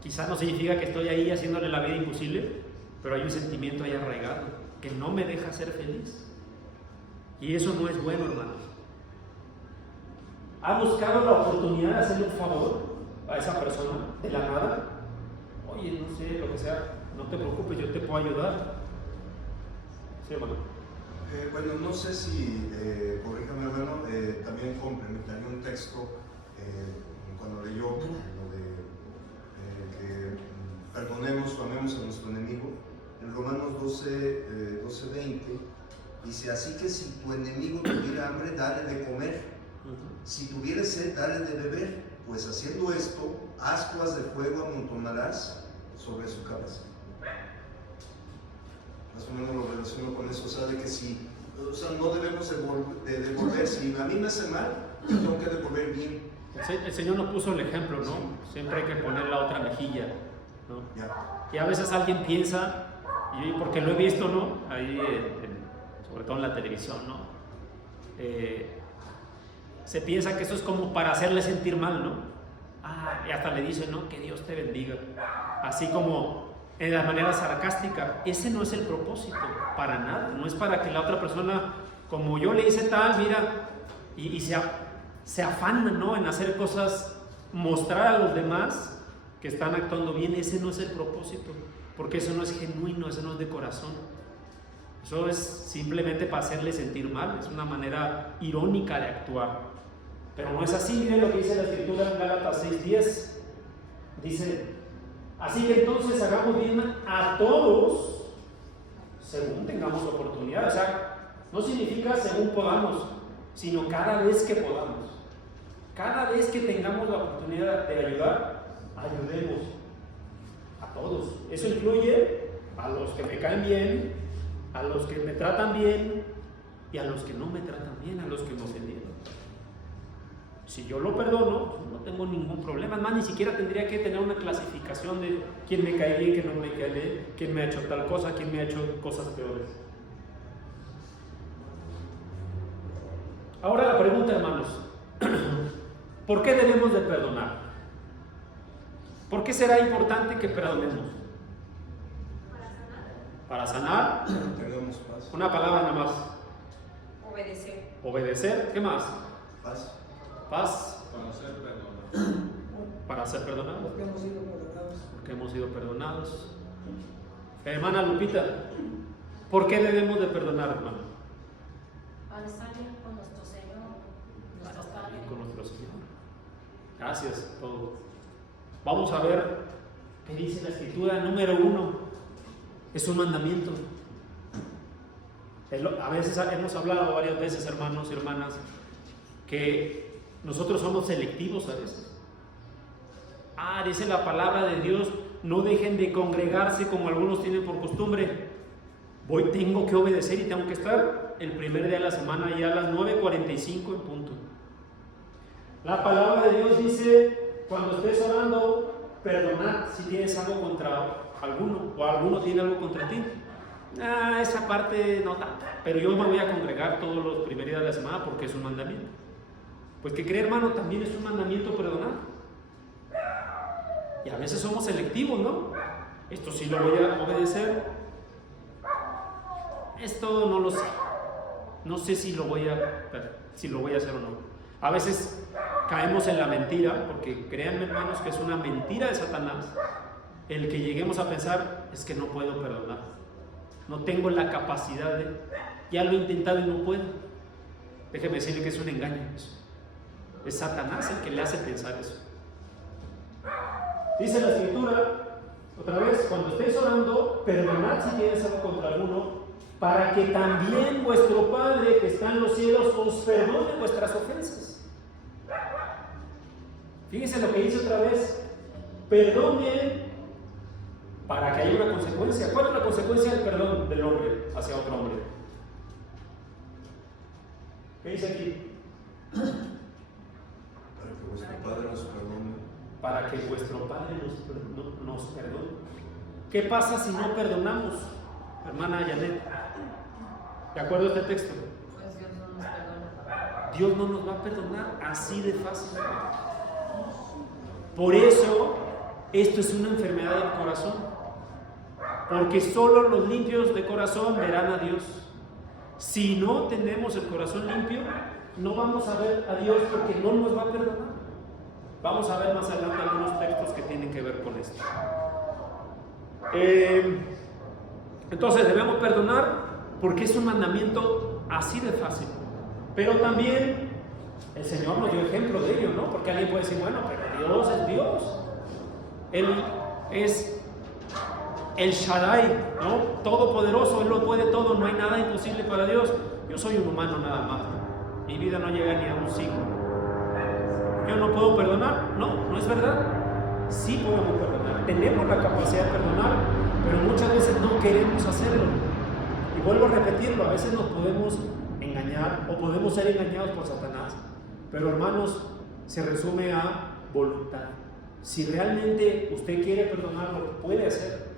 Quizás no significa que estoy ahí haciéndole la vida imposible, pero hay un sentimiento ahí arraigado que no me deja ser feliz. Y eso no es bueno, hermanos. ¿Ha buscado la oportunidad de hacerle un favor a esa persona de la nada? Oye, no sé, lo que sea, no te preocupes, yo te puedo ayudar. Sí, hermano. Bueno, no sé si, corríjame, hermano, también complementaría un texto cuando leyó lo de que perdonemos o amemos a nuestro enemigo. En Romanos 12:20 dice, así que si tu enemigo tuviera hambre, dale de comer. Si tuvieres sed, dale de beber, pues haciendo esto, ascuas de fuego amontonarás sobre su cabeza. Más o menos lo relaciono con eso, o sea, de que si, o sea, no debemos de devolver, si a mí me hace mal, yo tengo que devolver bien. El Señor nos puso el ejemplo, ¿no? Siempre hay que poner la otra mejilla, ¿no? Ya. Y a veces alguien piensa, y porque lo he visto, ¿no? Ahí, sobre todo en la televisión, ¿no? Se piensa que eso es como para hacerle sentir mal, ¿no? Y hasta le dicen, ¿no? Que Dios te bendiga. Así como en la manera sarcástica. Ese no es el propósito, para nada. No es para que la otra persona, como yo le hice tal, mira, y se afana, ¿no? En hacer cosas, mostrar a los demás que están actuando bien. Ese no es el propósito, porque eso no es genuino, eso no es de corazón. Eso es simplemente para hacerle sentir mal. Es una manera irónica de actuar. Pero no es así. Miren lo que dice la Escritura en Gálatas 6:10. Dice, así que entonces hagamos bien a todos según tengamos oportunidad. O sea, no significa según podamos, sino cada vez que podamos. Cada vez que tengamos la oportunidad de ayudar, ayudemos a todos. Eso incluye a los que me caen bien, a los que me tratan bien y a los que no me tratan bien, a los que me ofendieron. Si yo lo perdono, no tengo ningún problema. Además, ni siquiera tendría que tener una clasificación de quién me cae bien, quién no me cae bien, quién me ha hecho tal cosa, quién me ha hecho cosas peores. Ahora la pregunta, hermanos, ¿por qué debemos de perdonar? ¿Por qué será importante que perdonemos? Para sanar. Tengamos paz. Una palabra nada más. Obedecer. Obedecer. ¿Qué más? Paz. Paz. Para ser perdonados. Para ser perdonados. Porque hemos sido perdonados. Porque hemos sido perdonados. Hermana Lupita, ¿por qué debemos de perdonar, hermano? Para estar bien con nuestro Señor, nuestro Padre. Con nuestro Señor. Gracias a todos. Vamos a ver qué dice la Escritura. Número 1, es un mandamiento. A veces hemos hablado varias veces, hermanos y hermanas, que nosotros somos selectivos a veces. Dice la palabra de Dios, no dejen de congregarse como algunos tienen por costumbre. Tengo que obedecer y tengo que estar el primer día de la semana ya a las 9:45 en punto. La palabra de Dios dice, cuando estés orando, perdonad si tienes algo contra alguno o alguno tiene algo contra ti. Esa parte no tanto, pero yo me voy a congregar todos los primeros días de la semana porque es un mandamiento. Pues que cree, hermano, también es un mandamiento perdonar. Y a veces somos selectivos, ¿no? Esto sí lo voy a obedecer. Esto no lo sé. No sé si lo voy a hacer o no. A veces caemos en la mentira, porque créanme, hermanos, que es una mentira de Satanás el que lleguemos a pensar, es que no puedo perdonar. No tengo la capacidad de... Ya lo he intentado y no puedo. Déjeme decirle que es un engaño eso. Es Satanás el que le hace pensar eso. Dice la Escritura, otra vez, cuando estéis orando, perdonad si tienes algo contra alguno, para que también vuestro Padre que está en los cielos os perdone vuestras ofensas. Fíjense lo que dice otra vez, perdonen para que haya una consecuencia. ¿Cuál es la consecuencia del perdón del hombre hacia otro hombre? ¿Qué dice aquí? Para que vuestro Padre nos perdone. Para que vuestro Padre nos perdone. ¿Qué pasa si no perdonamos, hermana Janet? ¿De acuerdo a este texto? Pues Dios no nos perdona. Dios no nos va a perdonar así de fácil. Por eso, esto es una enfermedad del corazón. Porque solo los limpios de corazón verán a Dios. Si no tenemos el corazón limpio, no vamos a ver a Dios porque no nos va a perdonar. Vamos a ver más adelante algunos textos que tienen que ver con esto. Entonces debemos perdonar porque es un mandamiento así de fácil. Pero también el Señor nos dio ejemplo de ello, ¿no? Porque alguien puede decir, bueno, pero Dios es Dios. Él es el Shaddai, ¿no? Todopoderoso, Él lo puede todo, no hay nada imposible para Dios. Yo soy un humano nada más. Mi vida no llega ni a un siglo. ¿Yo no puedo perdonar? No es verdad. Sí podemos perdonar, tenemos la capacidad de perdonar, pero muchas veces no queremos hacerlo. Y vuelvo a repetirlo, a veces nos podemos engañar o podemos ser engañados por Satanás. Pero hermanos, se resume a voluntad. Si realmente usted quiere perdonar, lo puede hacer.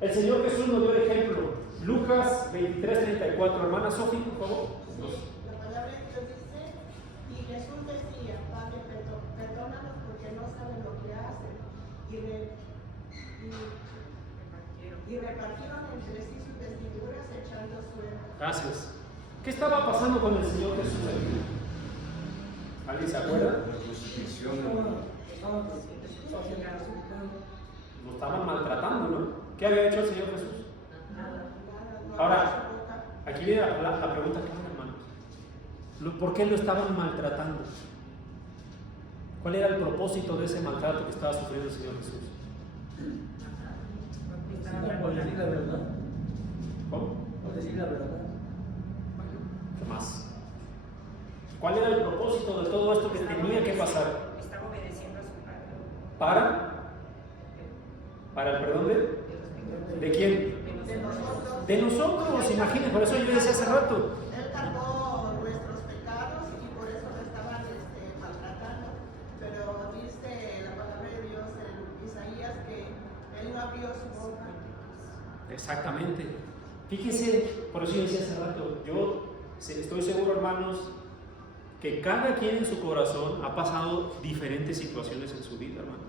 El Señor Jesús nos dio el ejemplo. Lucas 23:34. Hermana Sofía, por favor. La palabra de Dios dice, y Jesús decía, Padre, perdónanos porque no saben lo que hacen. Y repartieron entre sí sus vestiduras echando suerte. Gracias. ¿Qué estaba pasando con el Señor Jesús aquí? ¿Alguien se acuerda? La crucifixión. Lo estaban maltratando, ¿no? ¿Qué había hecho el Señor Jesús? Ahora, aquí viene la pregunta que hago, hermanos. ¿Por qué lo estaban maltratando? ¿Cuál era el propósito de ese maltrato que estaba sufriendo el Señor Jesús? Por decir la verdad. ¿Cómo? Por decir la verdad. ¿Qué más? ¿Cuál era el propósito de todo esto que tenía que pasar? Estaba obedeciendo a su padre. ¿Para el perdón de quién? De nosotros, imagínense, por eso yo decía hace rato. Él cargó nuestros pecados y por eso no estaban diferente. Fíjese, por eso yo decía hace rato, yo estoy seguro, hermanos, que cada quien en su corazón ha pasado diferentes situaciones en su vida, hermanos.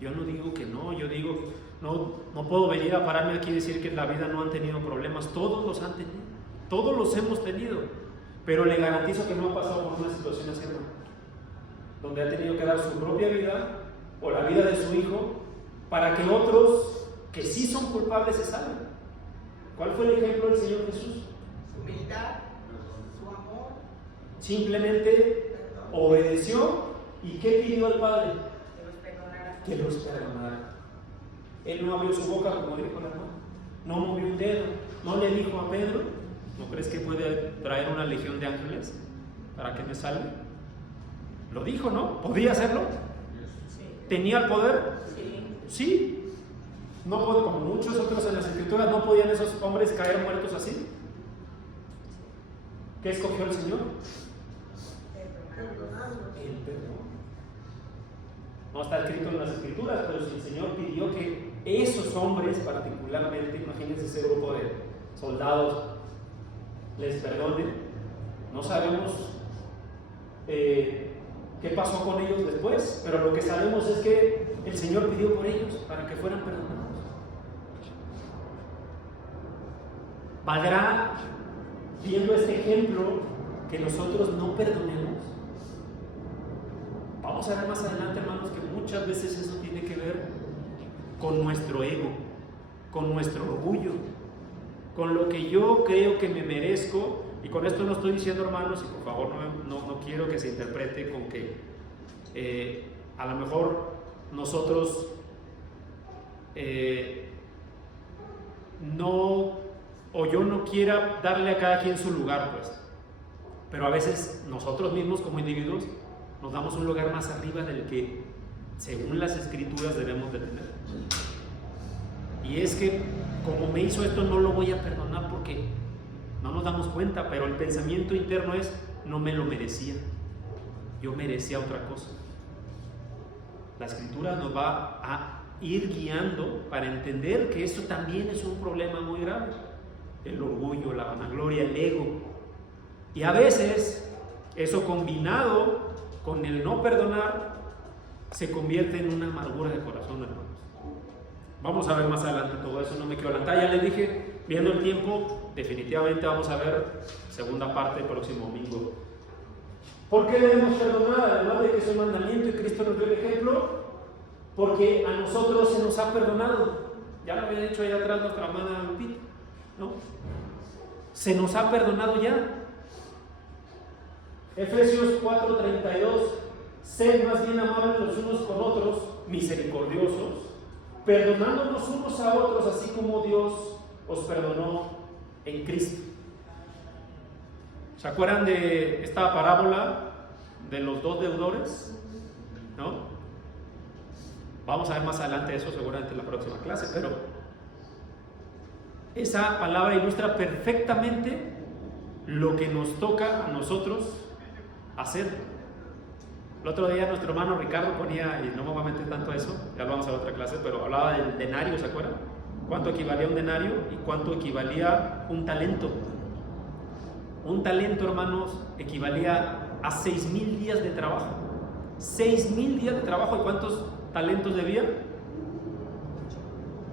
Yo no digo que no, yo digo, no puedo venir a pararme aquí y decir que en la vida no han tenido problemas, todos los han tenido, todos los hemos tenido, pero le garantizo que no ha pasado por una situación así, hermano, donde ha tenido que dar su propia vida o la vida de su hijo para que otros que sí son culpables se salven. ¿Cuál fue el ejemplo del Señor Jesús? Su humildad, su amor. Simplemente obedeció y ¿qué pidió al Padre? Que los perdonara. Que los perdonara. Él no abrió su boca como dijo el hermano, no movió un dedo, no le dijo a Pedro, ¿no crees que puede traer una legión de ángeles para que me salve? Lo dijo, ¿no? ¿Podía hacerlo? Sí. ¿Tenía el poder? Sí. Sí. No puede, como muchos otros en las escrituras, no podían esos hombres caer muertos así. ¿Qué escogió el Señor? El perdón. No está escrito en las escrituras, pero si el Señor pidió que esos hombres particularmente, imagínense ese grupo de soldados, les perdonen, no sabemos qué pasó con ellos después, pero lo que sabemos es que el Señor pidió por ellos para que fueran perdonados. ¿Valdrá, viendo este ejemplo, que nosotros no perdonemos? Vamos a ver más adelante, hermanos, que muchas veces eso tiene que ver con nuestro ego, con nuestro orgullo, con lo que yo creo que me merezco. Y con esto no estoy diciendo, hermanos, y por favor no quiero que se interprete con que a lo mejor nosotros yo no quiera darle a cada quien su lugar, pues. Pero a veces nosotros mismos como individuos nos damos un lugar más arriba del que según las escrituras debemos de tener. Y es que como me hizo esto no lo voy a perdonar porque no nos damos cuenta, pero el pensamiento interno es no me lo merecía, yo merecía otra cosa. La escritura nos va a ir guiando para entender que eso también es un problema muy grave, el orgullo, la vanagloria, el ego. Y a veces eso combinado con el no perdonar se convierte en una amargura de corazón, hermanos. Vamos a ver más adelante todo eso, no me quiero adelantar. Ya les dije, viendo el tiempo, definitivamente vamos a ver segunda parte el próximo domingo. ¿Por qué debemos perdonar? Además de que es un mandamiento y Cristo nos dio el ejemplo, porque a nosotros se nos ha perdonado. Ya lo había dicho ahí atrás nuestra hermana Lupita, ¿no? Se nos ha perdonado ya. Efesios 4:32, sed más bien amables los unos con otros, misericordiosos, perdonándonos unos a otros, así como Dios os perdonó en Cristo. ¿Se acuerdan de esta parábola de los dos deudores? ¿No? Vamos a ver más adelante eso seguramente en la próxima clase, pero esa palabra ilustra perfectamente lo que nos toca a nosotros hacer. El otro día nuestro hermano Ricardo ponía, y no me voy a meter tanto a eso, ya lo vamos a ver otra clase, pero hablaba del denario, ¿se acuerdan? ¿Cuánto equivalía un denario y cuánto equivalía un talento? Un talento, hermanos, equivalía a 6,000 días de trabajo. 6,000 días de trabajo. ¿Y cuántos talentos debía?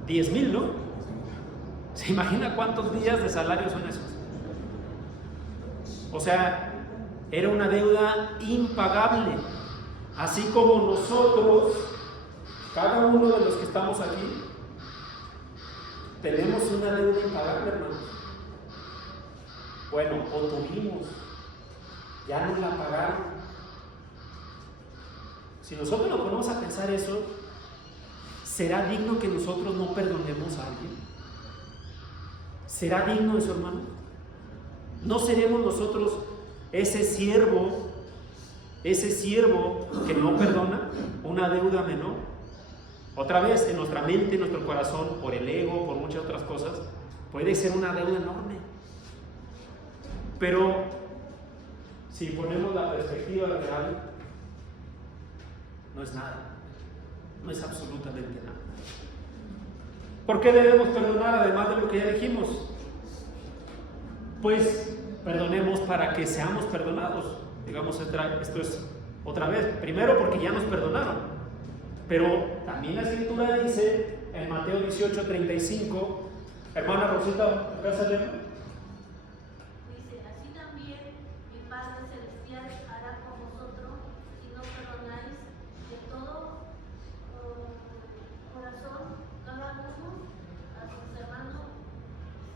10,000, ¿no? ¿Se imagina cuántos días de salario son esos? O sea, era una deuda impagable. Así como nosotros, cada uno de los que estamos aquí, tenemos una deuda impagable, hermanos. Bueno, o tuvimos, ya nos la pagaron. Si nosotros nos ponemos a pensar eso, ¿será digno que nosotros no perdonemos a alguien? ¿Será digno eso, hermano? ¿No seremos nosotros ese siervo que no perdona, una deuda menor? Otra vez, en nuestra mente, en nuestro corazón, por el ego, por muchas otras cosas, puede ser una deuda enorme. Pero si ponemos la perspectiva real, no es nada, no es absolutamente nada. ¿Por qué debemos perdonar además de lo que ya dijimos? Pues perdonemos para que seamos perdonados. Digamos, esto es otra vez. Primero porque ya nos perdonaron. Pero también la Escritura dice en Mateo 18:35, hermana Rosita, ¿acá sale? Dice, así también mi Padre Celestial hará con vosotros si no perdonáis de todo corazón cada uno a sus hermanos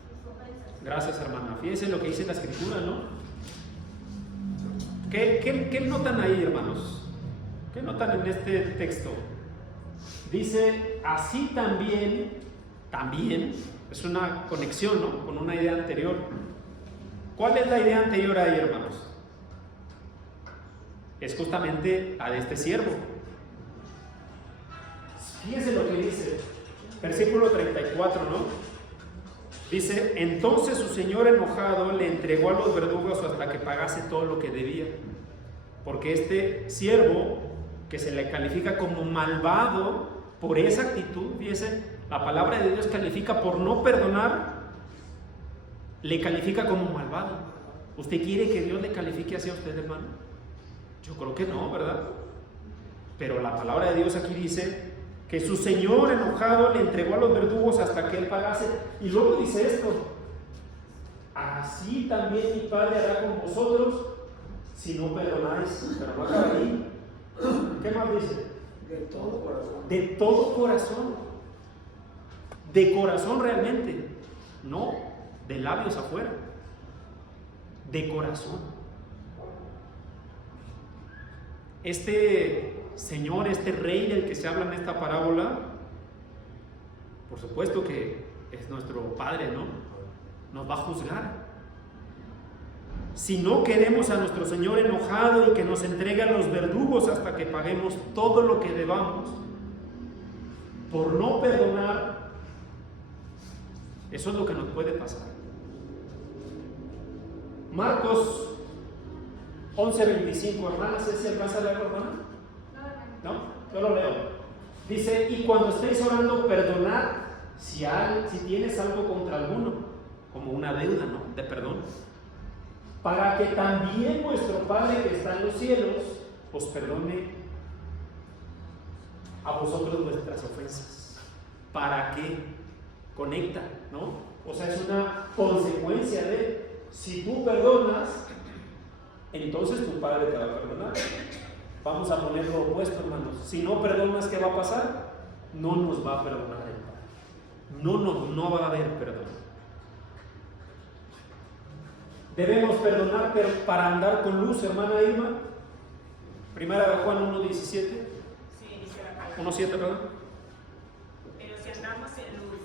sus ofensas. Gracias, hermana. Fíjense lo que dice la Escritura, ¿no? ¿Qué notan ahí, hermanos? ¿Qué notan en este texto? Dice, así también, es una conexión, ¿no?, con una idea anterior. ¿Cuál es la idea anterior ahí, hermanos? Es justamente la de este siervo. Fíjense lo que dice, versículo 34, ¿no? Dice, entonces su señor enojado le entregó a los verdugos hasta que pagase todo lo que debía. Porque este siervo, que se le califica como malvado por esa actitud, fíjense, la palabra de Dios califica por no perdonar, le califica como malvado. ¿Usted quiere que Dios le califique así a usted, hermano? Yo creo que no, ¿verdad? Pero la palabra de Dios aquí dice que su señor enojado le entregó a los verdugos hasta que él pagase. Y luego dice esto, así también mi Padre hará con vosotros si no perdonáis. Pero no acaba ahí. ¿Qué más dice? De todo corazón. De todo corazón. De corazón realmente. No de labios afuera. De corazón. Este Señor, este Rey del que se habla en esta parábola, por supuesto que es nuestro Padre, ¿no? Nos va a juzgar. Si no queremos a nuestro Señor enojado y que nos entregue a los verdugos hasta que paguemos todo lo que debamos, por no perdonar, eso es lo que nos puede pasar. Marcos 11:25, hermanas, ¿ese alcanza a leerlo, hermana? ¿No? Yo lo leo. Dice, y cuando estéis orando, perdonad si tienes algo contra alguno, como una deuda, ¿no?, de perdón, para que también vuestro Padre que está en los cielos os perdone a vosotros vuestras ofensas. ¿Para qué? Conecta, ¿no? O sea, es una consecuencia de, si tú perdonas, entonces tu Padre te va a perdonar. Vamos a poner lo opuesto, hermanos. Si no perdonas, ¿qué va a pasar? No nos va a perdonar el Padre. No va a haber perdón. Debemos perdonar para andar con luz, hermana Irma. Primera de Juan 1:17. Sí, dice la palabra. 1:7, perdón. Pero si andamos en luz,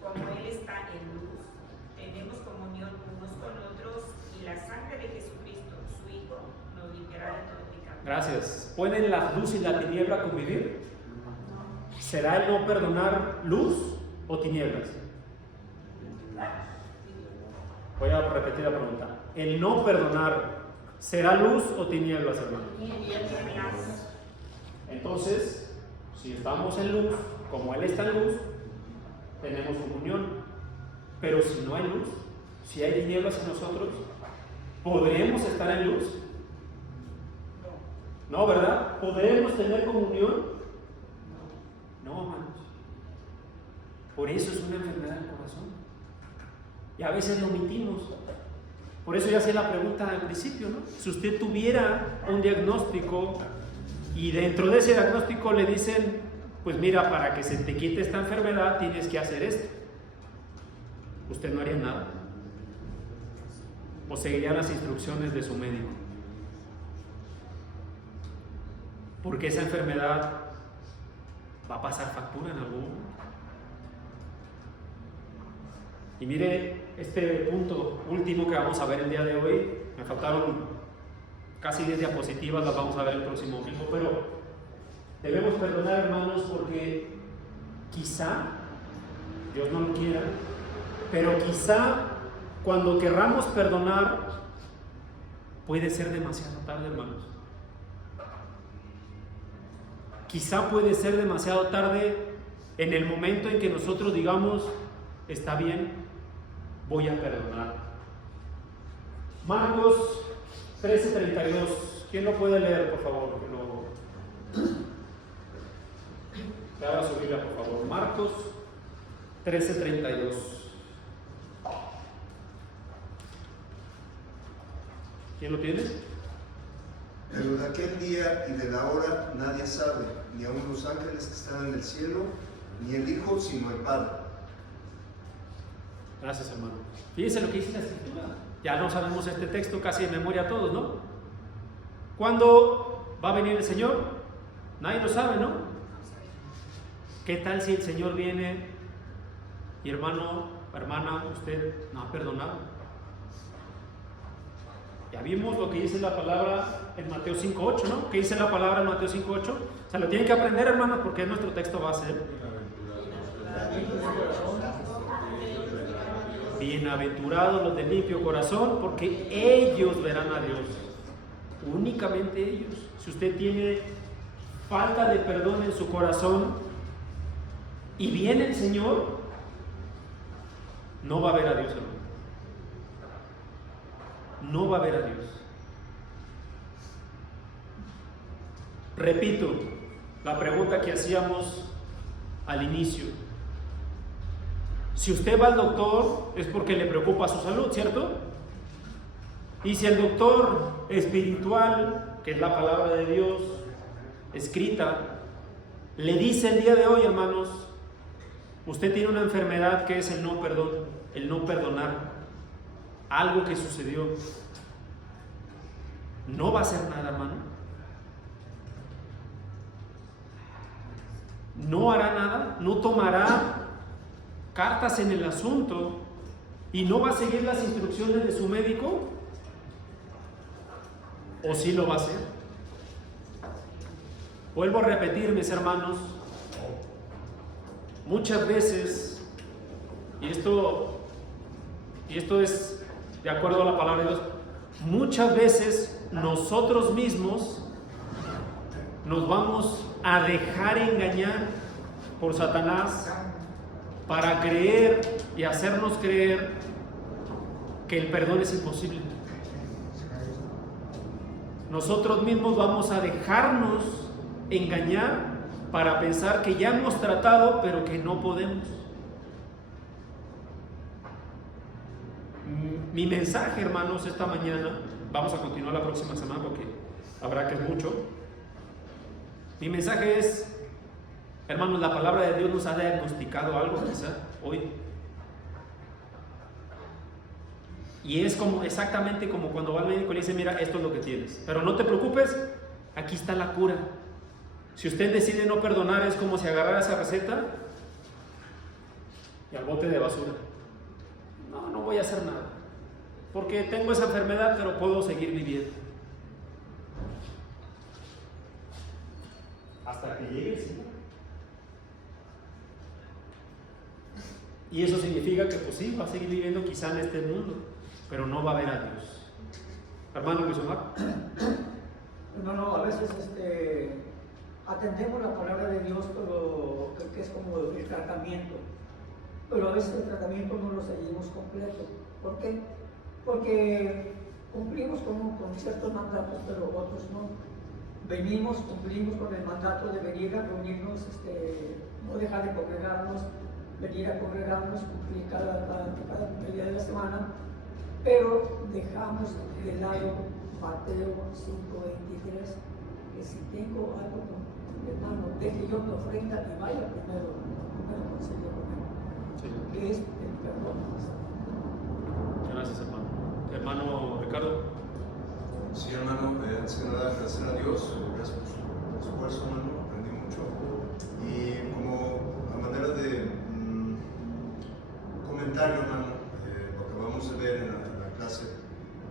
como Él está en luz, tenemos comunión unos con otros y la sangre de Jesucristo, su Hijo, nos limpiará de todo pecado. Gracias. ¿Pueden la luz y la tiniebla convivir? ¿Será el no perdonar luz o tinieblas? Voy a repetir la pregunta. ¿El no perdonar será luz o tinieblas, hermano? Entonces, si estamos en luz, como Él está en luz, tenemos comunión. Pero si no hay luz, si hay tinieblas en nosotros, ¿podremos estar en luz? No, ¿verdad? ¿Podremos tener comunión? No, hermanos. Por eso es una enfermedad del corazón. Y a veces lo omitimos. Por eso ya hacía la pregunta al principio, ¿no? Si usted tuviera un diagnóstico y dentro de ese diagnóstico le dicen, pues mira, para que se te quite esta enfermedad tienes que hacer esto, ¿usted no haría nada? ¿O seguiría las instrucciones de su médico? Porque esa enfermedad va a pasar factura en algún momento. Y mire, este punto último que vamos a ver el día de hoy, me faltaron casi 10 diapositivas, las vamos a ver el próximo domingo, pero debemos perdonar, hermanos, porque quizá, Dios no lo quiera, pero quizá cuando querramos perdonar, puede ser demasiado tarde, hermanos. Quizá puede ser demasiado tarde en el momento en que nosotros digamos, está bien, voy a perdonar. Marcos 13:32. ¿Quién lo puede leer, por favor? Que abra su Biblia, por favor. Marcos 13:32. ¿Quién lo tiene? Pero de aquel día y de la hora nadie sabe, ni aun los ángeles que están en el cielo, ni el Hijo, sino el Padre. Gracias, hermano. Fíjense lo que dice la Escritura. Ya no sabemos este texto casi de memoria todos, ¿no? ¿Cuándo va a venir el Señor? Nadie lo sabe, ¿no? ¿Qué tal si el Señor viene y hermano, hermana, usted no ha perdonado? Ya vimos lo que dice la palabra en Mateo 5:8, ¿no? ¿Qué dice la palabra en Mateo 5:8? O sea, lo tienen que aprender, hermanos, porque es nuestro texto base. Bienaventurados los de limpio corazón, porque ellos verán a Dios. Únicamente ellos. Si usted tiene falta de perdón en su corazón y viene el Señor, no va a ver a Dios, hermano. No va a ver a Dios. Repito la pregunta que hacíamos al inicio. Si usted va al doctor es porque le preocupa su salud, ¿cierto? Y si el doctor espiritual, que es la palabra de Dios escrita, le dice el día de hoy, hermanos, usted tiene una enfermedad que es el no perdón, el no perdonar, algo que sucedió, no va a hacer nada, hermano. No hará nada, no tomará cartas en el asunto y no va a seguir las instrucciones de su médico, o sí lo va a hacer. Vuelvo a repetir, mis hermanos, muchas veces, y esto es de acuerdo a la palabra de Dios, muchas veces nosotros mismos nos vamos a dejar engañar por Satanás para creer y hacernos creer que el perdón es imposible. Nosotros mismos vamos a dejarnos engañar para pensar que ya hemos tratado, pero que no podemos. Mi mensaje, hermanos, esta mañana, vamos a continuar la próxima semana porque habrá que es mucho. Mi mensaje es, hermanos, la palabra de Dios nos ha diagnosticado algo quizá hoy. Y es como exactamente como cuando va al médico y le dice, mira, esto es lo que tienes. Pero no te preocupes, aquí está la cura. Si usted decide no perdonar, es como si agarrara esa receta y al bote de basura. No voy a hacer nada, porque tengo esa enfermedad, pero puedo seguir viviendo. Hasta que llegue el Señor. Y eso significa que pues sí, va a seguir viviendo quizá en este mundo, pero no va a ver a Dios. Hermano Luis Omar. Hermano, a veces atendemos la palabra de Dios, pero que es como el tratamiento. Pero a veces el tratamiento no lo seguimos completo. ¿Por qué? Porque cumplimos con ciertos mandatos, pero otros no. Cumplimos con el mandato de venir a reunirnos, no dejar de congregarnos, venir a congregarnos, cumplir cada día de la semana, pero dejamos de lado Mateo 5:23, que si tengo algo con mi hermano, deje yo mi ofrenda y vaya primero con el Señor, que es el perdón. Gracias, hermano. Hermano Ricardo. Sí, hermano, antes que nada agradecer a Dios, gracias por su esfuerzo, hermano, aprendí mucho. Y como a manera de comentario, hermano, lo que acabamos de ver en la clase,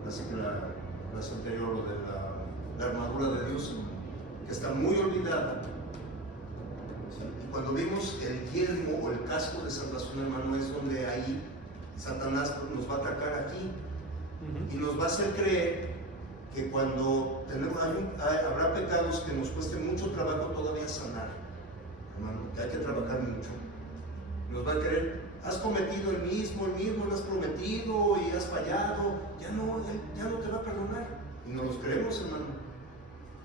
así que la clase anterior, lo de la armadura de Dios, que está muy olvidada. Cuando vimos el yelmo o el casco de salvación, hermano, es donde ahí Satanás nos va a atacar aquí y nos va a hacer creer que cuando habrá pecados que nos cueste mucho trabajo todavía sanar, hermano, que hay que trabajar mucho. Nos va a creer, has cometido el mismo, lo has prometido y has fallado, ya no te va a perdonar. Y no los creemos, hermano.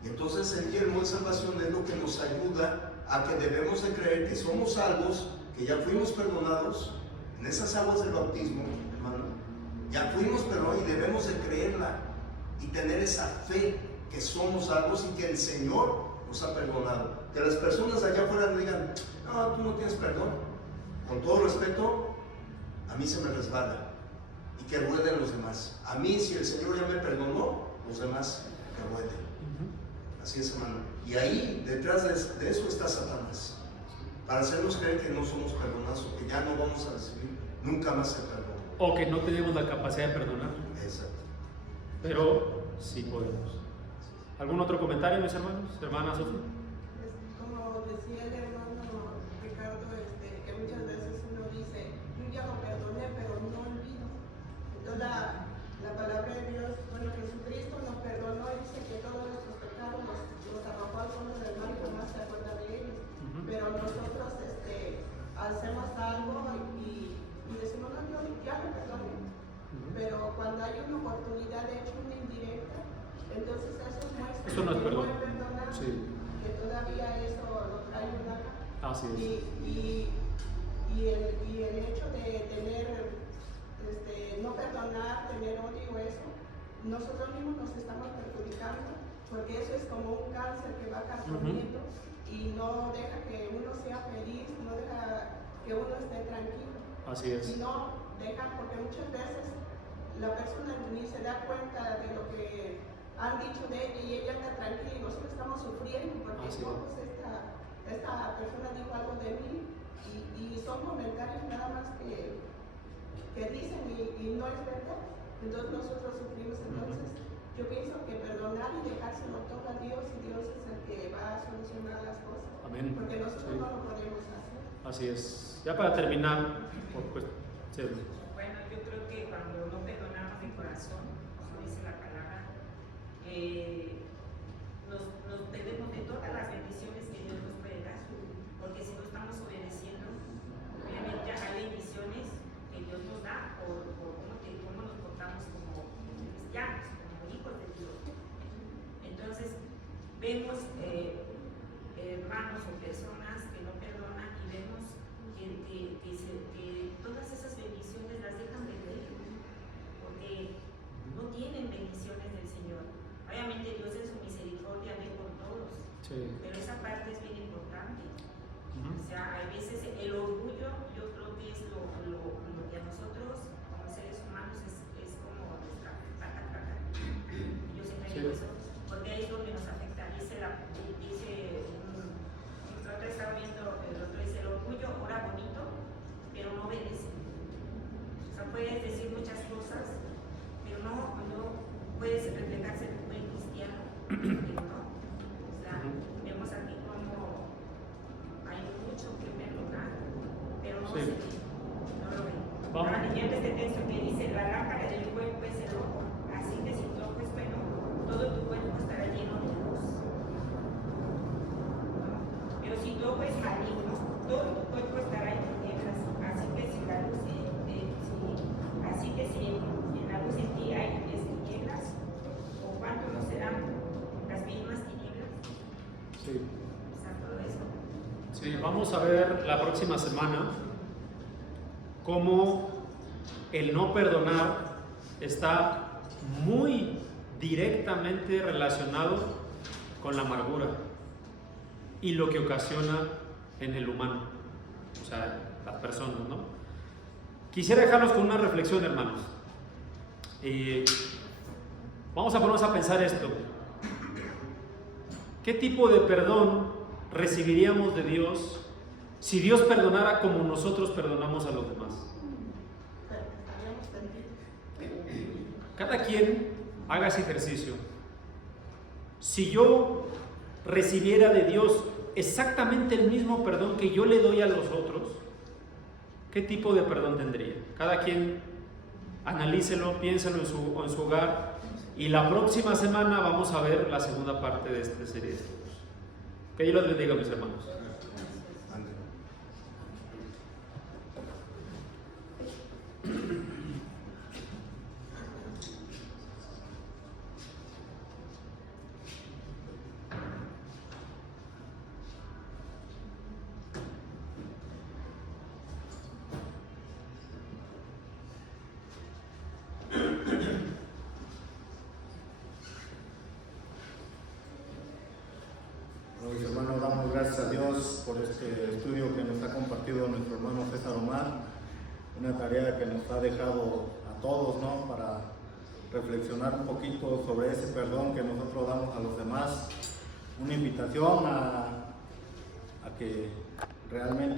Y entonces el yelmo de salvación es lo que nos ayuda a que debemos de creer que somos salvos, que ya fuimos perdonados en esas aguas del bautismo, hermano. Ya fuimos perdonados y debemos de creerla y tener esa fe que somos salvos y que el Señor nos ha perdonado. Que las personas allá afuera no digan, no, tú no tienes perdón. Con todo respeto, a mí se me resbala y que rueden los demás. A mí, si el Señor ya me perdonó, los demás que rueden. Así es, hermano. Y ahí, detrás de eso está Satanás, para hacernos creer que no somos perdonados o que ya no vamos a recibir nunca más el perdón. O que no tenemos la capacidad de perdonar. Exacto. Pero sí podemos. ¿Algún otro comentario, mis hermanos? Hermana Sofía. Como decía el hermano Ricardo, que muchas veces uno dice, yo ya lo perdoné, pero no olvido. Entonces la palabra de Dios, bueno, Jesucristo nos perdonó y dice que todos nuestros pecados los arrojó al fondo del mar y jamás se acuerda de ellos. Pero nosotros hacemos algo y decimos, no, yo ya lo perdoné. Pero cuando hay una oportunidad de hecho una indirecta, entonces eso muestra eso no es perdón. Perdonar, sí. Que todavía eso lo trae una. Así es. Y el hecho de tener, no perdonar, tener odio, eso, nosotros mismos nos estamos perjudicando, porque eso es como un cáncer que va carcomiendo y no deja que uno sea feliz, no deja que uno esté tranquilo. Así es. Y no deja, porque muchas veces la persona ni se da cuenta de lo que han dicho de ella y ella está tranquila y nosotros estamos sufriendo porque no, pues esta persona dijo algo de mí y son comentarios nada más que dicen y no es verdad. Entonces nosotros sufrimos. Entonces yo pienso que perdonar y dejárselo todo a Dios, y Dios es el que va a solucionar las cosas. Amén. Porque nosotros no lo podemos hacer. Así es. Ya para terminar, sí. Bueno, yo creo que cuando no perdonamos de corazón, como dice la palabra, nos perdemos de todas las bendiciones que Dios nos puede dar, porque si no estamos obedeciendo, obviamente hay bendiciones que Dios nos da por cómo nos portamos como cristianos, como hijos de Dios. Entonces, vemos hermanos o personas que no perdonan y vemos que todas esas bendiciones las dejan de ver, porque no tienen bendiciones del Señor. Obviamente Dios en su misericordia ve por todos, pero esa parte es bien importante. O sea, hay veces el orgullo, yo creo que es lo que a nosotros como seres humanos es como nuestra taca. Yo siempre digo eso, porque ahí es donde nos afecta. Estaba viendo, el otro dice, el orgullo ora bonito, pero no obedece. O sea, puedes decir muchas cosas, pero no puedes reflejarse como un cristiano, pero no. O sea, vemos aquí como hay mucho que perdonar, pero no se ve, no lo ven. Ahora leyendo este texto que dice, la lámpara del cuerpo es el ojo, así que si tu ojo es bueno, todo tu cuerpo estará lleno de luz. Pero si tu ojo es maligno, todo tu cuerpo estará en tinieblas. Así que si en la luz en ti hay tinieblas, ¿o cuánto no serán las mismas tinieblas? Sí. O sea, todo eso. Sí, vamos a ver la próxima semana cómo el no perdonar está muy directamente relacionado con la amargura y lo que ocasiona en el humano, o sea, las personas, ¿no? Quisiera dejarlos con una reflexión, hermanos. Vamos a ponernos a pensar esto. ¿Qué tipo de perdón recibiríamos de Dios si Dios perdonara como nosotros perdonamos a los demás? Cada quien haga ese ejercicio. Si yo recibiera de Dios exactamente el mismo perdón que yo le doy a los otros, ¿qué tipo de perdón tendría? Cada quien analícelo, piénselo en su hogar, y la próxima semana vamos a ver la segunda parte de esta serie de estudios. Que Dios los bendiga, mis hermanos. gracias a Dios por este estudio que nos ha compartido nuestro hermano César Omar, una tarea que nos ha dejado a todos, ¿no?, para reflexionar un poquito sobre ese perdón que nosotros damos a los demás, una invitación a que realmente